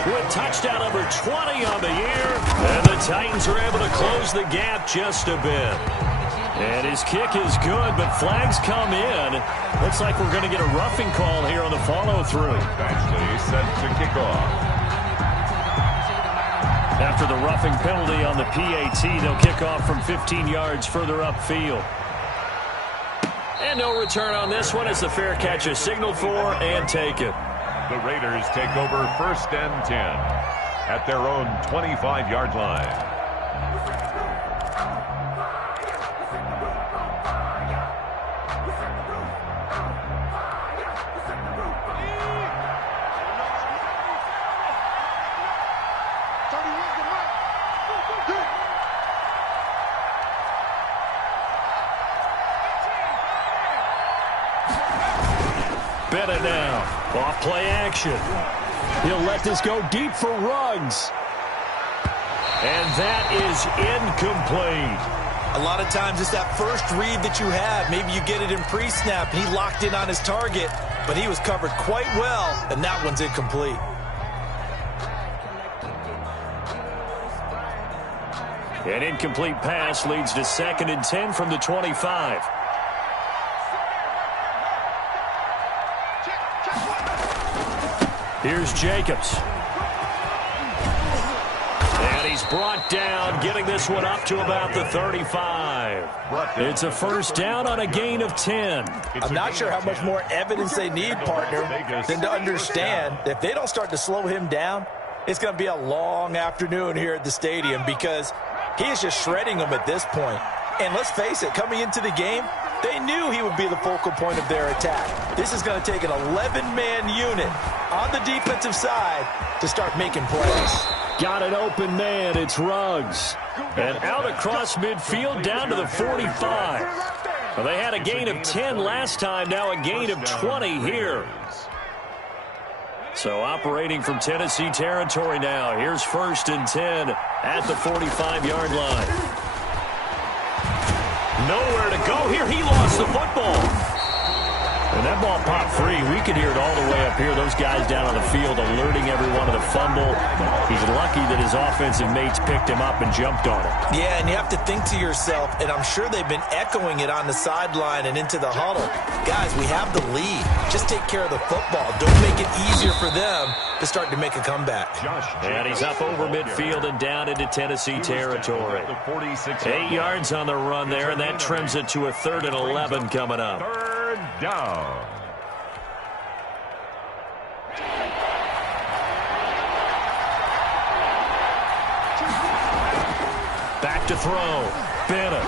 With touchdown number 20 on the year. And the Titans are able to close the gap just a bit. And his kick is good, but flags come in. Looks like we're going to get a roughing call here on the follow-through. Actually set to kick off. After the roughing penalty on the PAT, they'll kick off from 15 yards further upfield. And no return on this one as the fair catch is signaled for and taken. The Raiders take over 1st and 10 at their own 25-yard line. Bennett now. Off play action. He'll let this go deep for Ruggs. And that is incomplete. A lot of times it's that first read that you have. Maybe you get it in pre-snap. He locked in on his target, but he was covered quite well, and that one's incomplete. An incomplete pass leads to 2nd and 10 from the 25. Here's Jacobs. And he's brought down, getting this one up to about the 35. It's a 1st down on a gain of 10. I'm not sure how much more evidence they need, partner, than to understand that if they don't start to slow him down, it's going to be a long afternoon here at the stadium, because he is just shredding them at this point. And let's face it, coming into the game, they knew he would be the focal point of their attack. This is going to take an 11-man unit on the defensive side to start making plays. Got an open man. It's Ruggs. And out across midfield down to the 45. Well, they had a gain of 10 last time. Now a gain of 20 here. So operating from Tennessee territory now. Here's 1st and 10 at the 45-yard line. Nowhere to go here. He lost the football. And that ball popped free. We could hear it all the way up here. Those guys down on the field alerting everyone of the fumble. He's lucky that his offensive mates picked him up and jumped on it. Yeah, and you have to think to yourself, and I'm sure they've been echoing it on the sideline and into the huddle. Guys, we have the lead. Just take care of the football. Don't make it easier for them to start to make a comeback. And he's up over midfield and down into Tennessee territory. 8 yards on the run there, and that trims it to a 3rd and 11 coming up. 3rd down. Back to throw. Bennett.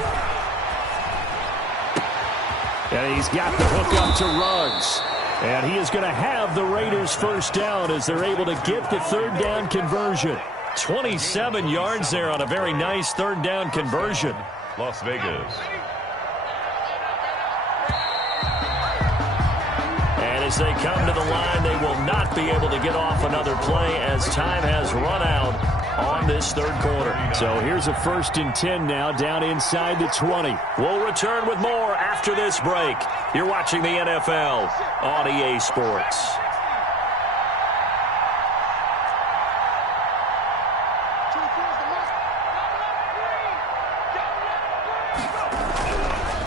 And he's got the hook up to Ruggs. And he is going to have the Raiders first down as they're able to get the 3rd down conversion. 27 yards there on a very nice 3rd down conversion. Las Vegas. And as they come to the line, they will not be able to get off another play as time has run out on this 3rd quarter. So here's a 1st and 10 now down inside the 20. We'll return with more after this break. You're watching the NFL on EA Sports.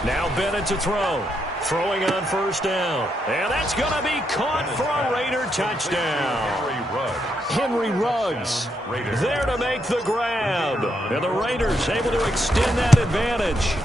Now Bennett to throw. Throwing on 1st down. And that's going to be caught for a Raider touchdown. Henry Ruggs there to make the grab. And the Raiders able to extend that advantage.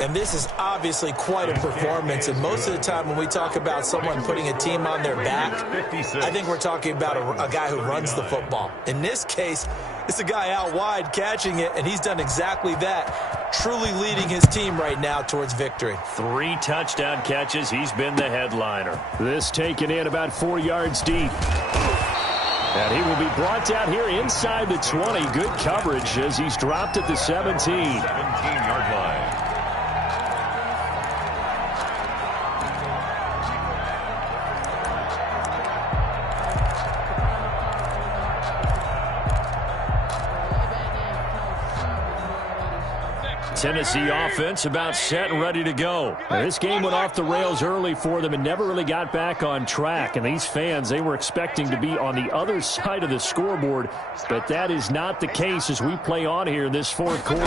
And this is obviously quite a performance. And most of the time when we talk about someone putting a team on their back, I think we're talking about a guy who runs the football. In this case, it's a guy out wide catching it, and he's done exactly that, truly leading his team right now towards victory. 3 touchdown catches. He's been the headliner. This taken in about 4 yards deep. And he will be brought down here inside the 20. Good coverage as he's dropped at the 17. 17-yard line. Tennessee offense about set and ready to go. Now, this game went off the rails early for them and never really got back on track. And these fans, they were expecting to be on the other side of the scoreboard, but that is not the case as we play on here in this 4th quarter.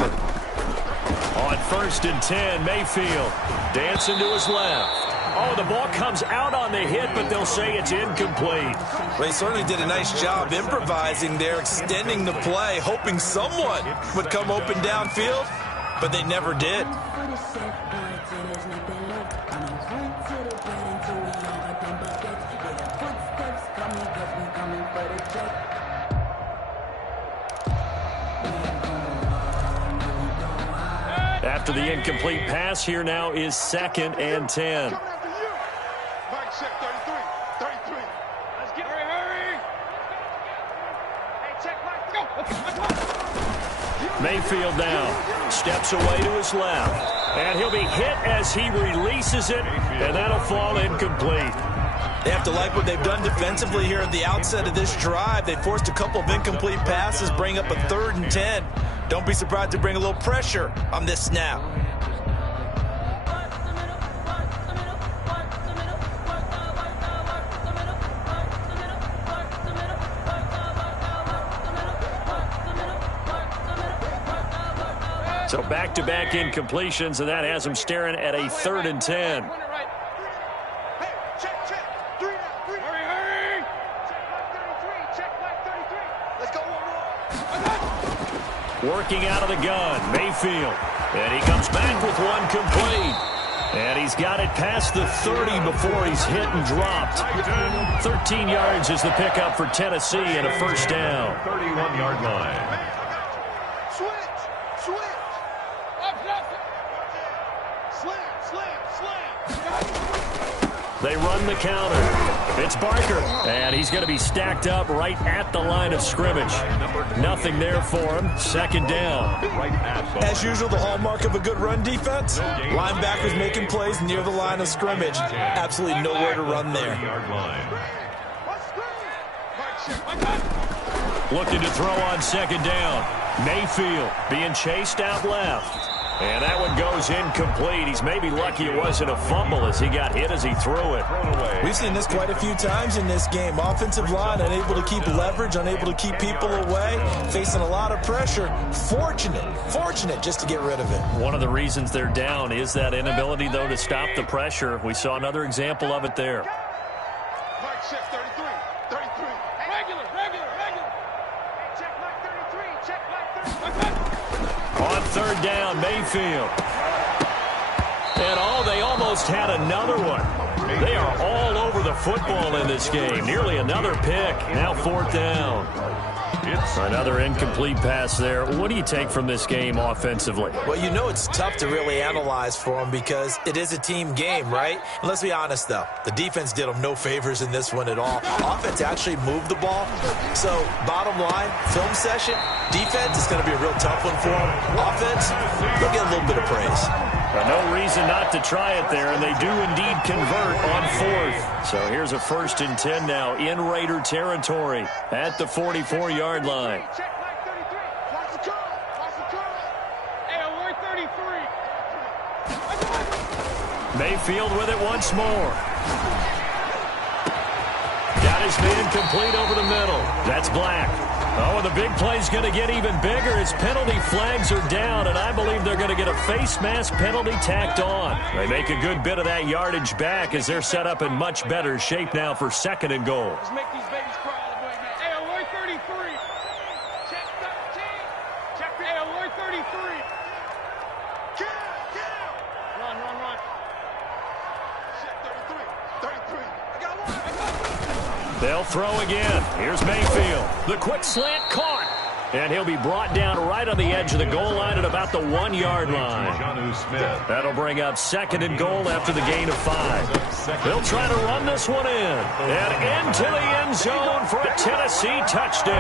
On 1st and 10, Mayfield dancing to his left. Oh, the ball comes out on the hit, but they'll say it's incomplete. They certainly did a nice job improvising there, extending the play, hoping someone would come open downfield, but they never did. After the incomplete pass, here now is 2nd and 10. Mike check 33. 33. Let's get hurry. Hey, check Mike. Go. Mayfield now steps away to his left. And he'll be hit as he releases it, and that'll fall incomplete. They have to like what they've done defensively here at the outset of this drive. They forced a couple of incomplete passes, bring up a 3rd and 10. Don't be surprised to bring a little pressure on this snap. So back-to-back incompletions, and that has him staring at a 3rd and 10. Working out of the gun, Mayfield. And he comes back with one complete. And he's got it past the 30 before he's hit and dropped. 13 yards is the pickup for Tennessee and a 1st down. 31-yard line. They run the counter. It's Barker, and he's going to be stacked up right at the line of scrimmage. Nothing there for him. 2nd down. As usual, the hallmark of a good run defense, linebackers making plays near the line of scrimmage. Absolutely nowhere to run there. Looking to throw on 2nd down. Mayfield being chased out left. And that one goes incomplete. He's maybe lucky it wasn't a fumble as he got hit as he threw it. We've seen this quite a few times in this game. Offensive line unable to keep leverage, unable to keep people away, facing a lot of pressure. Fortunate just to get rid of it. One of the reasons they're down is that inability, though, to stop the pressure. We saw another example of it there. Mike check 33. 33. Regular. Check Mike 33. Check Mike 33. On third down, Mayfield. And they almost had another one. They are all over the football in this game. Nearly another pick. Now fourth down. It's another incomplete pass there. What do you take from this game offensively? Well, you know it's tough to really analyze for them because it is a team game, right? And let's be honest, though. The defense did them no favors in this one at all. Offense actually moved the ball. So, bottom line, film session, defense is going to be a real tough one for them. Offense, they'll get a little bit of praise. But no reason not to try it there, and they do indeed convert on fourth. So here's a 1st and 10 now in Raider territory at the 44-yard line. Check Mike 33. Watch the curl. Watch the curl. Hey, alert 33. Mayfield with it once more. Got his man complete over the middle. That's Black. Oh, and the big play's going to get even bigger as penalty flags are down, and I believe they're going to get a face mask penalty tacked on. They make a good bit of that yardage back as they're set up in much better shape now for 2nd and goal. Let's make these babies cry all the way, man. Hey, alert 33. Check 13. Check. Hey, alert 33. Kill. Run. Check 33. 33. I got one. They'll throw again. Here's Mayfield. The quick slant caught. And he'll be brought down right on the edge of the goal line at about the 1-yard line. That'll bring up 2nd and goal after the gain of 5. They'll try to run this one in. And into the end zone for a Tennessee touchdown.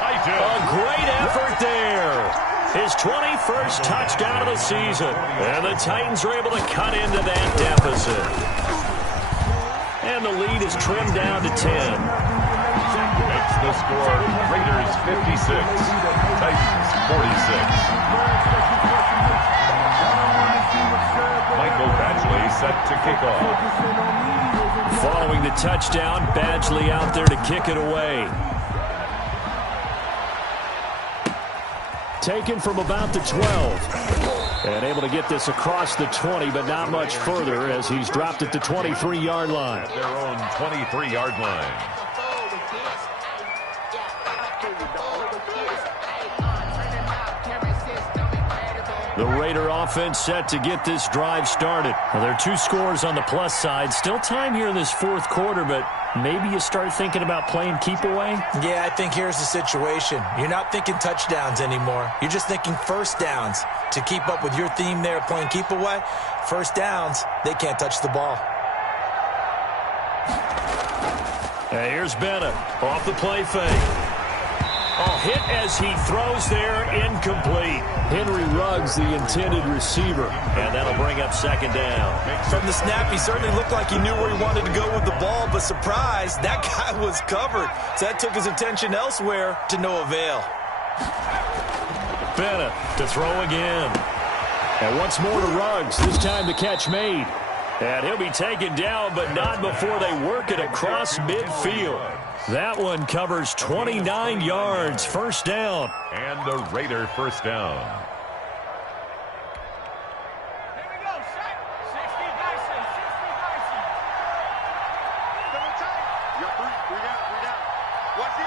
A great effort there. His 21st touchdown of the season. And the Titans are able to cut into that deficit. And the lead is trimmed down to 10. Makes the score Raiders 56, Titans 46. Michael Badgley set to kick off. Following the touchdown, Badgley out there to kick it away. Taken from about the 12. And able to get this across the 20, but not much further as he's dropped at the 23-yard line. Their own 23-yard line. The Raider offense set to get this drive started. Well, there are 2 scores on the plus side. Still time here in this 4th quarter, but maybe you start thinking about playing keep away? Yeah, I think here's the situation. You're not thinking touchdowns anymore. You're just thinking first downs. To keep up with your theme there, playing keep away, first downs, they can't touch the ball. And here's Bennett off the play fake. Hit as he throws there, incomplete. Henry Ruggs, the intended receiver, and that'll bring up 2nd down. From the snap, he certainly looked like he knew where he wanted to go with the ball, but surprise, that guy was covered. So that took his attention elsewhere to no avail. Bennett to throw again. And once more to Ruggs, this time the catch made. And he'll be taken down, but not before they work it across midfield. That one covers 29 yards, 1st down. And the Raider 1st down. Here we go, set. 60 Dyson. Double tight. You got 3 down. Watch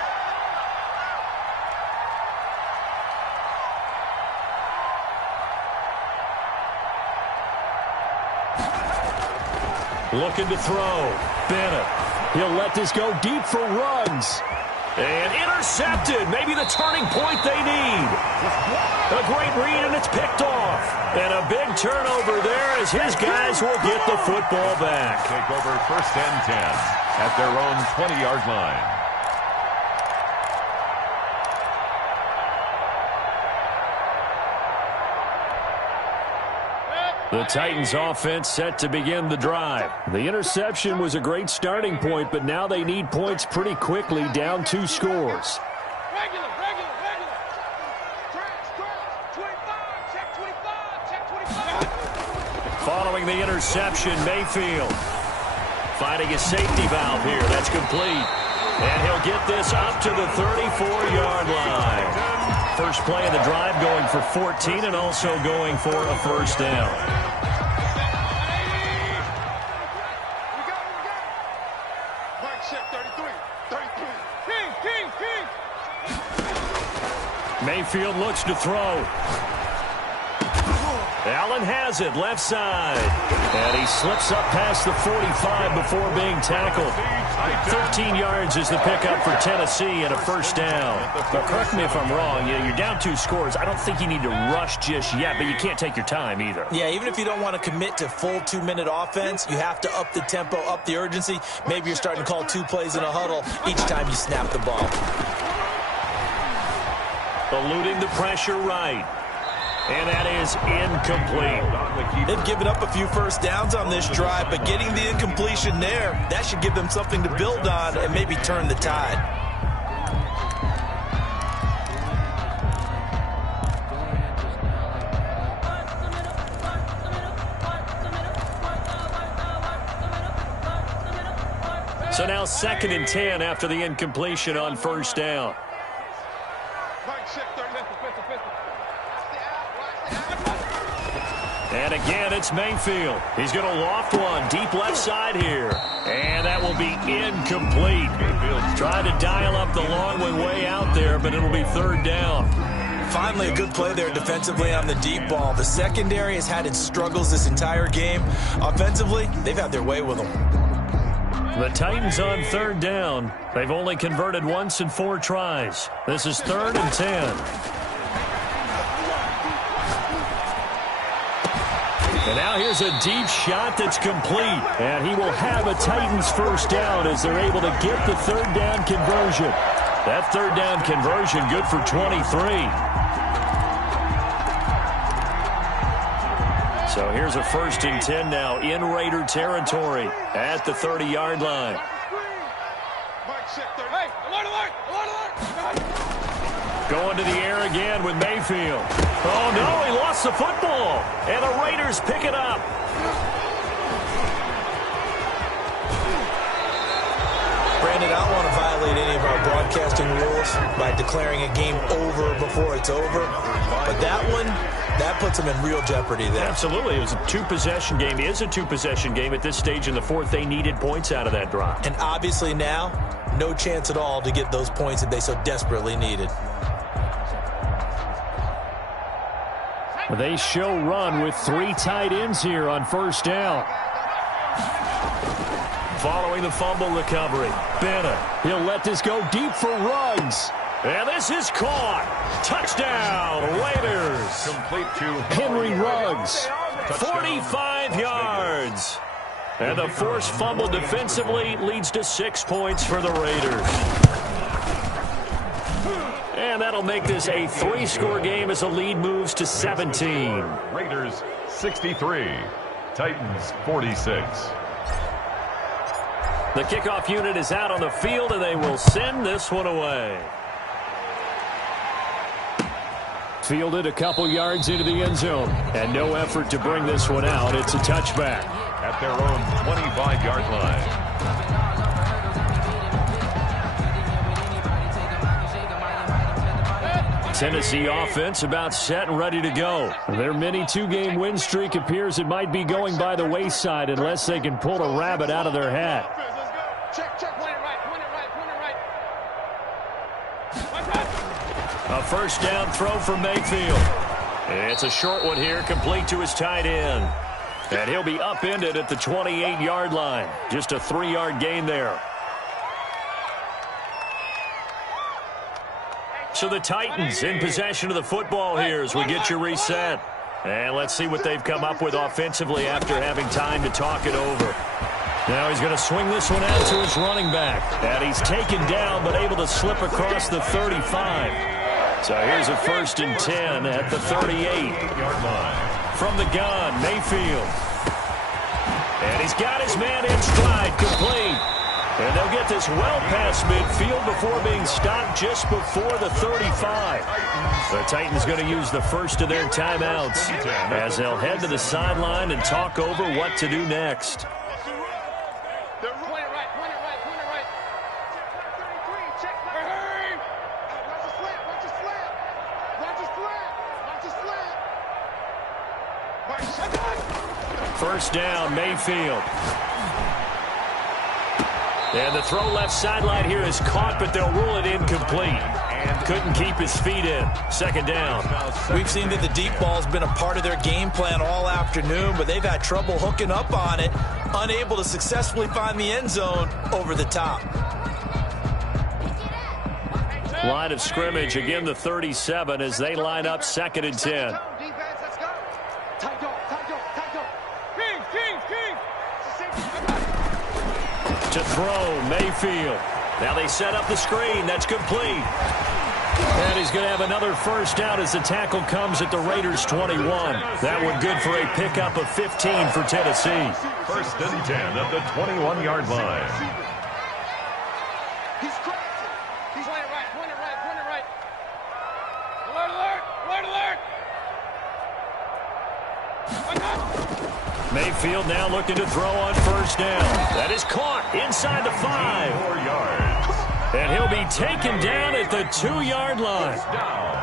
it. Looking to throw. Bennett. He'll let this go deep for Ruggs. And intercepted. Maybe the turning point they need. A great read, and it's picked off. And a big turnover there as his guys will get the football back. Take over 1st and 10 at their own 20-yard line. The Titans offense set to begin the drive. The interception was a great starting point, but now they need points pretty quickly, down 2 scores. Regular. Trash. 25. Check 25. throwing the interception, Mayfield. Finding his safety valve here. That's complete. And he'll get this up to the 34-yard line. First play of the drive going for 14 and also going for a first down. Mayfield looks to throw. Allen has it, left side. And he slips up past the 45 before being tackled. 13 yards is the pickup for Tennessee and a first down. But correct me if I'm wrong, you're down 2 scores. I don't think you need to rush just yet, but you can't take your time either. Yeah, even if you don't want to commit to full 2-minute offense, you have to up the tempo, up the urgency. Maybe you're starting to call 2 plays in a huddle each time you snap the ball. Eluding the pressure right. And that is incomplete. They've given up a few first downs on this drive, but getting the incompletion there, that should give them something to build on and maybe turn the tide. So now 2nd and 10 after the incompletion on first down. And again, it's Mayfield. He's going to loft one deep left side here. And that will be incomplete. Trying to dial up the long way out there, but it'll be 3rd down. Finally, a good play there defensively on the deep ball. The secondary has had its struggles this entire game. Offensively, they've had their way with them. The Titans on 3rd down. They've only converted once in 4 tries. This is 3rd and 10. And now here's a deep shot that's complete. And he will have a Titans first down as they're able to get the 3rd down conversion. That 3rd down conversion good for 23. So here's a 1st and 10 now in Raider territory at the 30-yard line. Going to the air again with Mayfield. Oh, no, he lost the football. And the Raiders pick it up. Brandon, I don't want to violate any of our broadcasting rules by declaring a game over before it's over. But that one, that puts them in real jeopardy there. Absolutely. It was a 2-possession game. It is a 2-possession game at this stage in the 4th. They needed points out of that drive. And obviously now, no chance at all to get those points that they so desperately needed. They show run with 3 tight ends here on first down. Following the fumble recovery, Bennett. He'll let this go deep for Ruggs. And this is caught. Touchdown, Raiders. Complete to Henry Ruggs, 45 yards. And the forced fumble defensively leads to 6 points for the Raiders. And that'll make this a 3-score game as the lead moves to 17. Raiders 63, Titans 46. The kickoff unit is out on the field, and they will send this one away. Fielded a couple yards into the end zone, and no effort to bring this one out. It's a touchback. At their own 25-yard line. Tennessee offense about set and ready to go. Their mini 2-game win streak appears it might be going by the wayside unless they can pull a rabbit out of their hat. A first down throw for Mayfield. It's a short one here, complete to his tight end. And he'll be upended at the 28-yard line. Just a 3-yard gain there. So the Titans in possession of the football here as we get you reset. And let's see what they've come up with offensively after having time to talk it over. Now he's going to swing this one out to his running back. And he's taken down but able to slip across the 35. So here's a 1st and 10 at the 38-yard line. From the gun, Mayfield. And he's got his man in stride, complete. And they'll get this well past midfield before being stopped just before the 35. The Titans going to use the first of their timeouts as they'll head to the sideline and talk over what to do next. First down, Mayfield. And the throw left sideline here is caught, but they'll rule it incomplete. And couldn't keep his feet in. Second down. We've seen that the deep ball's been a part of their game plan all afternoon, but they've had trouble hooking up on it, unable to successfully find the end zone over the top. Line of scrimmage, again the 37 as they line up 2nd and 10. To throw, Mayfield. Now they set up the screen. That's complete. And he's going to have another first down as the tackle comes at the Raiders' 21. That one good for a pickup of 15 for Tennessee. First and 10 at the 21-yard line. He's crossing. He's pointing right, pointing right, pointing right. Alert, alert, alert, alert. Mayfield now looking to throw on first down. That is caught inside the 5. 4 yards. And he'll be taken down at the 2-yard line.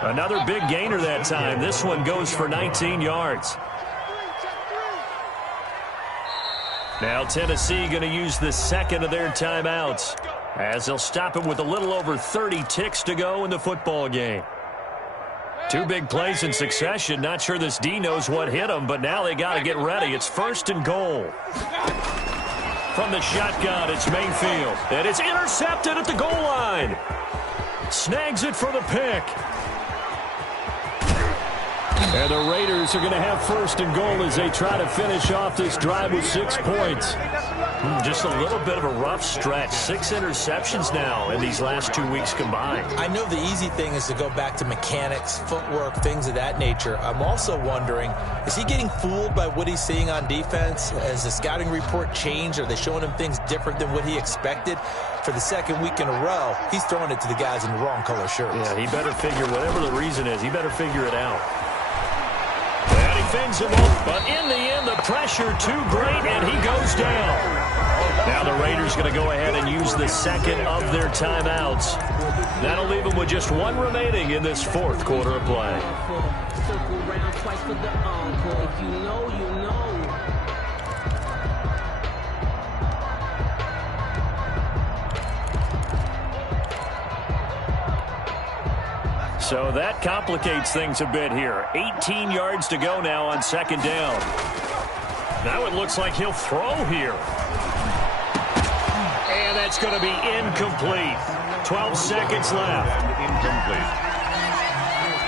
Another big gainer that time. This one goes for 19 yards. Now Tennessee going to use the second of their timeouts as they'll stop it with a little over 30 ticks to go in the football game. 2 big plays in succession. Not sure this D knows what hit him, but now they got to get ready. It's 1st and goal. From the shotgun, it's Mayfield. And it's intercepted at the goal line. Snags it for the pick. And the Raiders are going to have 1st and goal as they try to finish off this drive with 6 points. Just a little bit of a rough stretch. 6 interceptions now in these last 2 weeks combined. I know the easy thing is to go back to mechanics, footwork, things of that nature. I'm also wondering, is he getting fooled by what he's seeing on defense? Has the scouting report changed? Are they showing him things different than what he expected? For the 2nd week in a row, he's throwing it to the guys in the wrong color shirts. Yeah, he better figure, whatever the reason is, he better figure it out. And he fends him off, but in the end, the pressure too great, and he goes down. Now the Raiders going to go ahead and use the second of their timeouts. That'll leave them with just 1 remaining in this 4th quarter of play. So that complicates things a bit here. 18 yards to go now on 2nd down. Now it looks like he'll throw here. And that's going to be incomplete. 12 seconds left. And incomplete.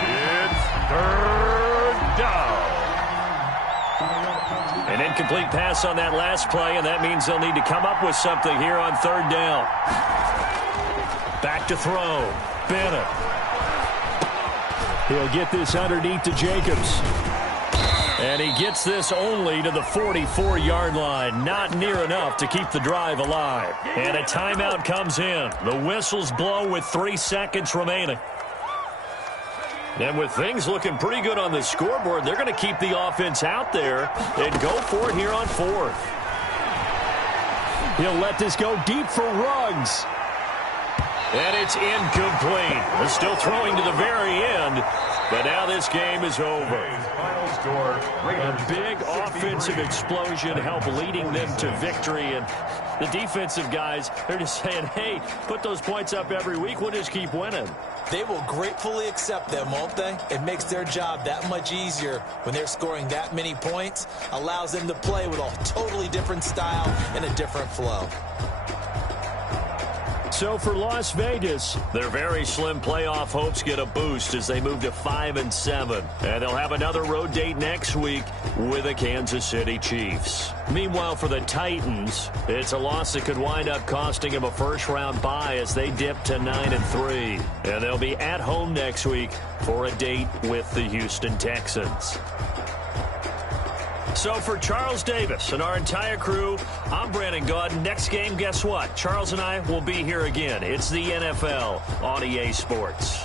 It's 3rd down. An incomplete pass on that last play, and that means they'll need to come up with something here on 3rd down. Back to throw. Bennett. He'll get this underneath to Jacobs. And he gets this only to the 44-yard line. Not near enough to keep the drive alive. And a timeout comes in. The whistles blow with 3 seconds remaining. And with things looking pretty good on the scoreboard, they're going to keep the offense out there and go for it here on 4th. He'll let this go deep for Ruggs. And it's incomplete. They're still throwing to the very end, but now this game is over. Final score, A big offensive explosion helped leading them to victory, and the defensive guys, they're just saying, hey, put those points up every week, we'll just keep winning. They will gratefully accept them, won't they? It makes their job that much easier when they're scoring that many points, allows them to play with a totally different style and a different flow. So for Las Vegas, their very slim playoff hopes get a boost as they move to 5-7. And they'll have another road date next week with the Kansas City Chiefs. Meanwhile, for the Titans, it's a loss that could wind up costing them a first-round bye as they dip to 9-3. And they'll be at home next week for a date with the Houston Texans. So for Charles Davis and our entire crew, I'm Brandon Gaudin. Next game, guess what? Charles and I will be here again. It's the NFL on EA Sports.